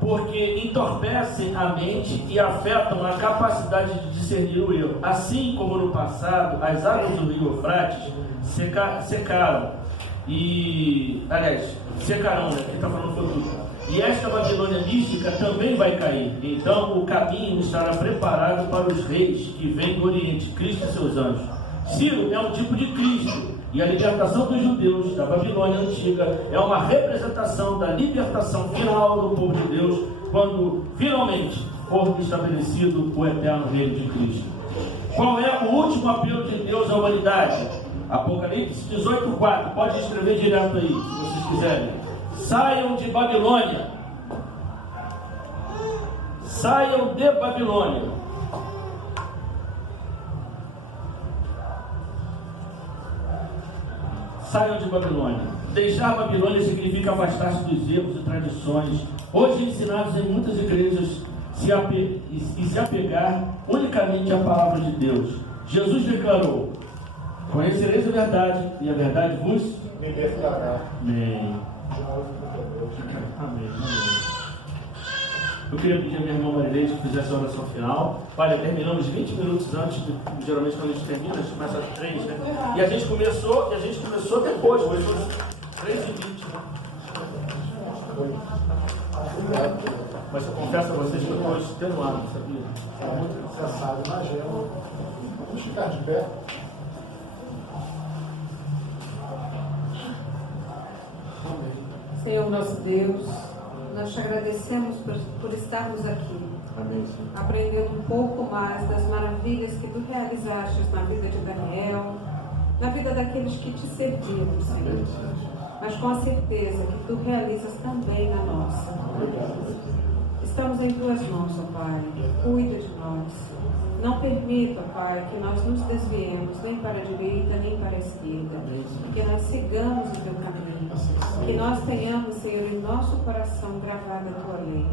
porque entorpecem a mente e afetam a capacidade de discernir o erro. Assim como no passado, as águas do rio Eufrates secaram, secarão, né? Quem está falando foi tudo. E esta Babilônia mística também vai cair. Então o caminho estará preparado para os reis que vêm do Oriente, Cristo e seus anjos. Ciro é um tipo de Cristo, e a libertação dos judeus da Babilônia antiga é uma representação da libertação final do povo de Deus, quando finalmente for estabelecido o eterno reino de Cristo. Qual é o último apelo de Deus à humanidade? Apocalipse 18:4, pode escrever direto aí, se vocês quiserem. Saiam de Babilônia. Saiam de Babilônia. Saiam de Babilônia. Deixar Babilônia significa afastar-se dos erros e tradições, hoje ensinados em muitas igrejas, e se apegar unicamente à palavra de Deus. Jesus declarou: conhecereis a verdade, e a verdade vos libertará. Amém. Amém. Eu queria pedir a minha irmã Marileide que fizesse a oração final. Olha, terminamos 20 minutos antes, geralmente quando a gente termina, a gente começa às 3, né? E a gente começou depois, hoje foi 3h20, né? Mas eu confesso a vocês que eu estou extenuado, sabia? É muito necessário, imagina. Vamos ficar de pé. Senhor nosso Deus, nós te agradecemos por estarmos aqui. Amém, aprendendo um pouco mais das maravilhas que tu realizaste na vida de Daniel, na vida daqueles que te serviam, Senhor. Mas com a certeza que tu realizas também na nossa. Estamos em tuas mãos, ó Pai. Cuida de nós. Não permita, Pai, que nós nos desviemos nem para a direita nem para a esquerda. Que nós sigamos o teu caminho. Que nós tenhamos, Senhor, em nosso coração gravada a tua lei.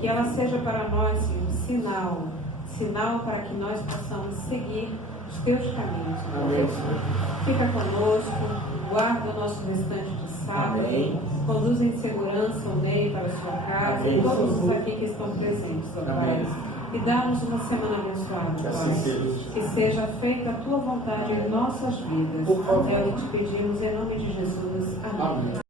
Que ela seja para nós, Senhor, sinal para que nós possamos seguir os teus caminhos. Amém. Fica conosco, guarda o nosso restante de sábado. Amém. Conduz em segurança o Ney para a sua casa. Amém. E todos os aqui que estão presentes, ó Pai. E dá-nos uma semana abençoada, Que Pai. assim seja. Que seja feita a tua vontade em nossas vidas. É o que te pedimos em nome de Jesus. Amém.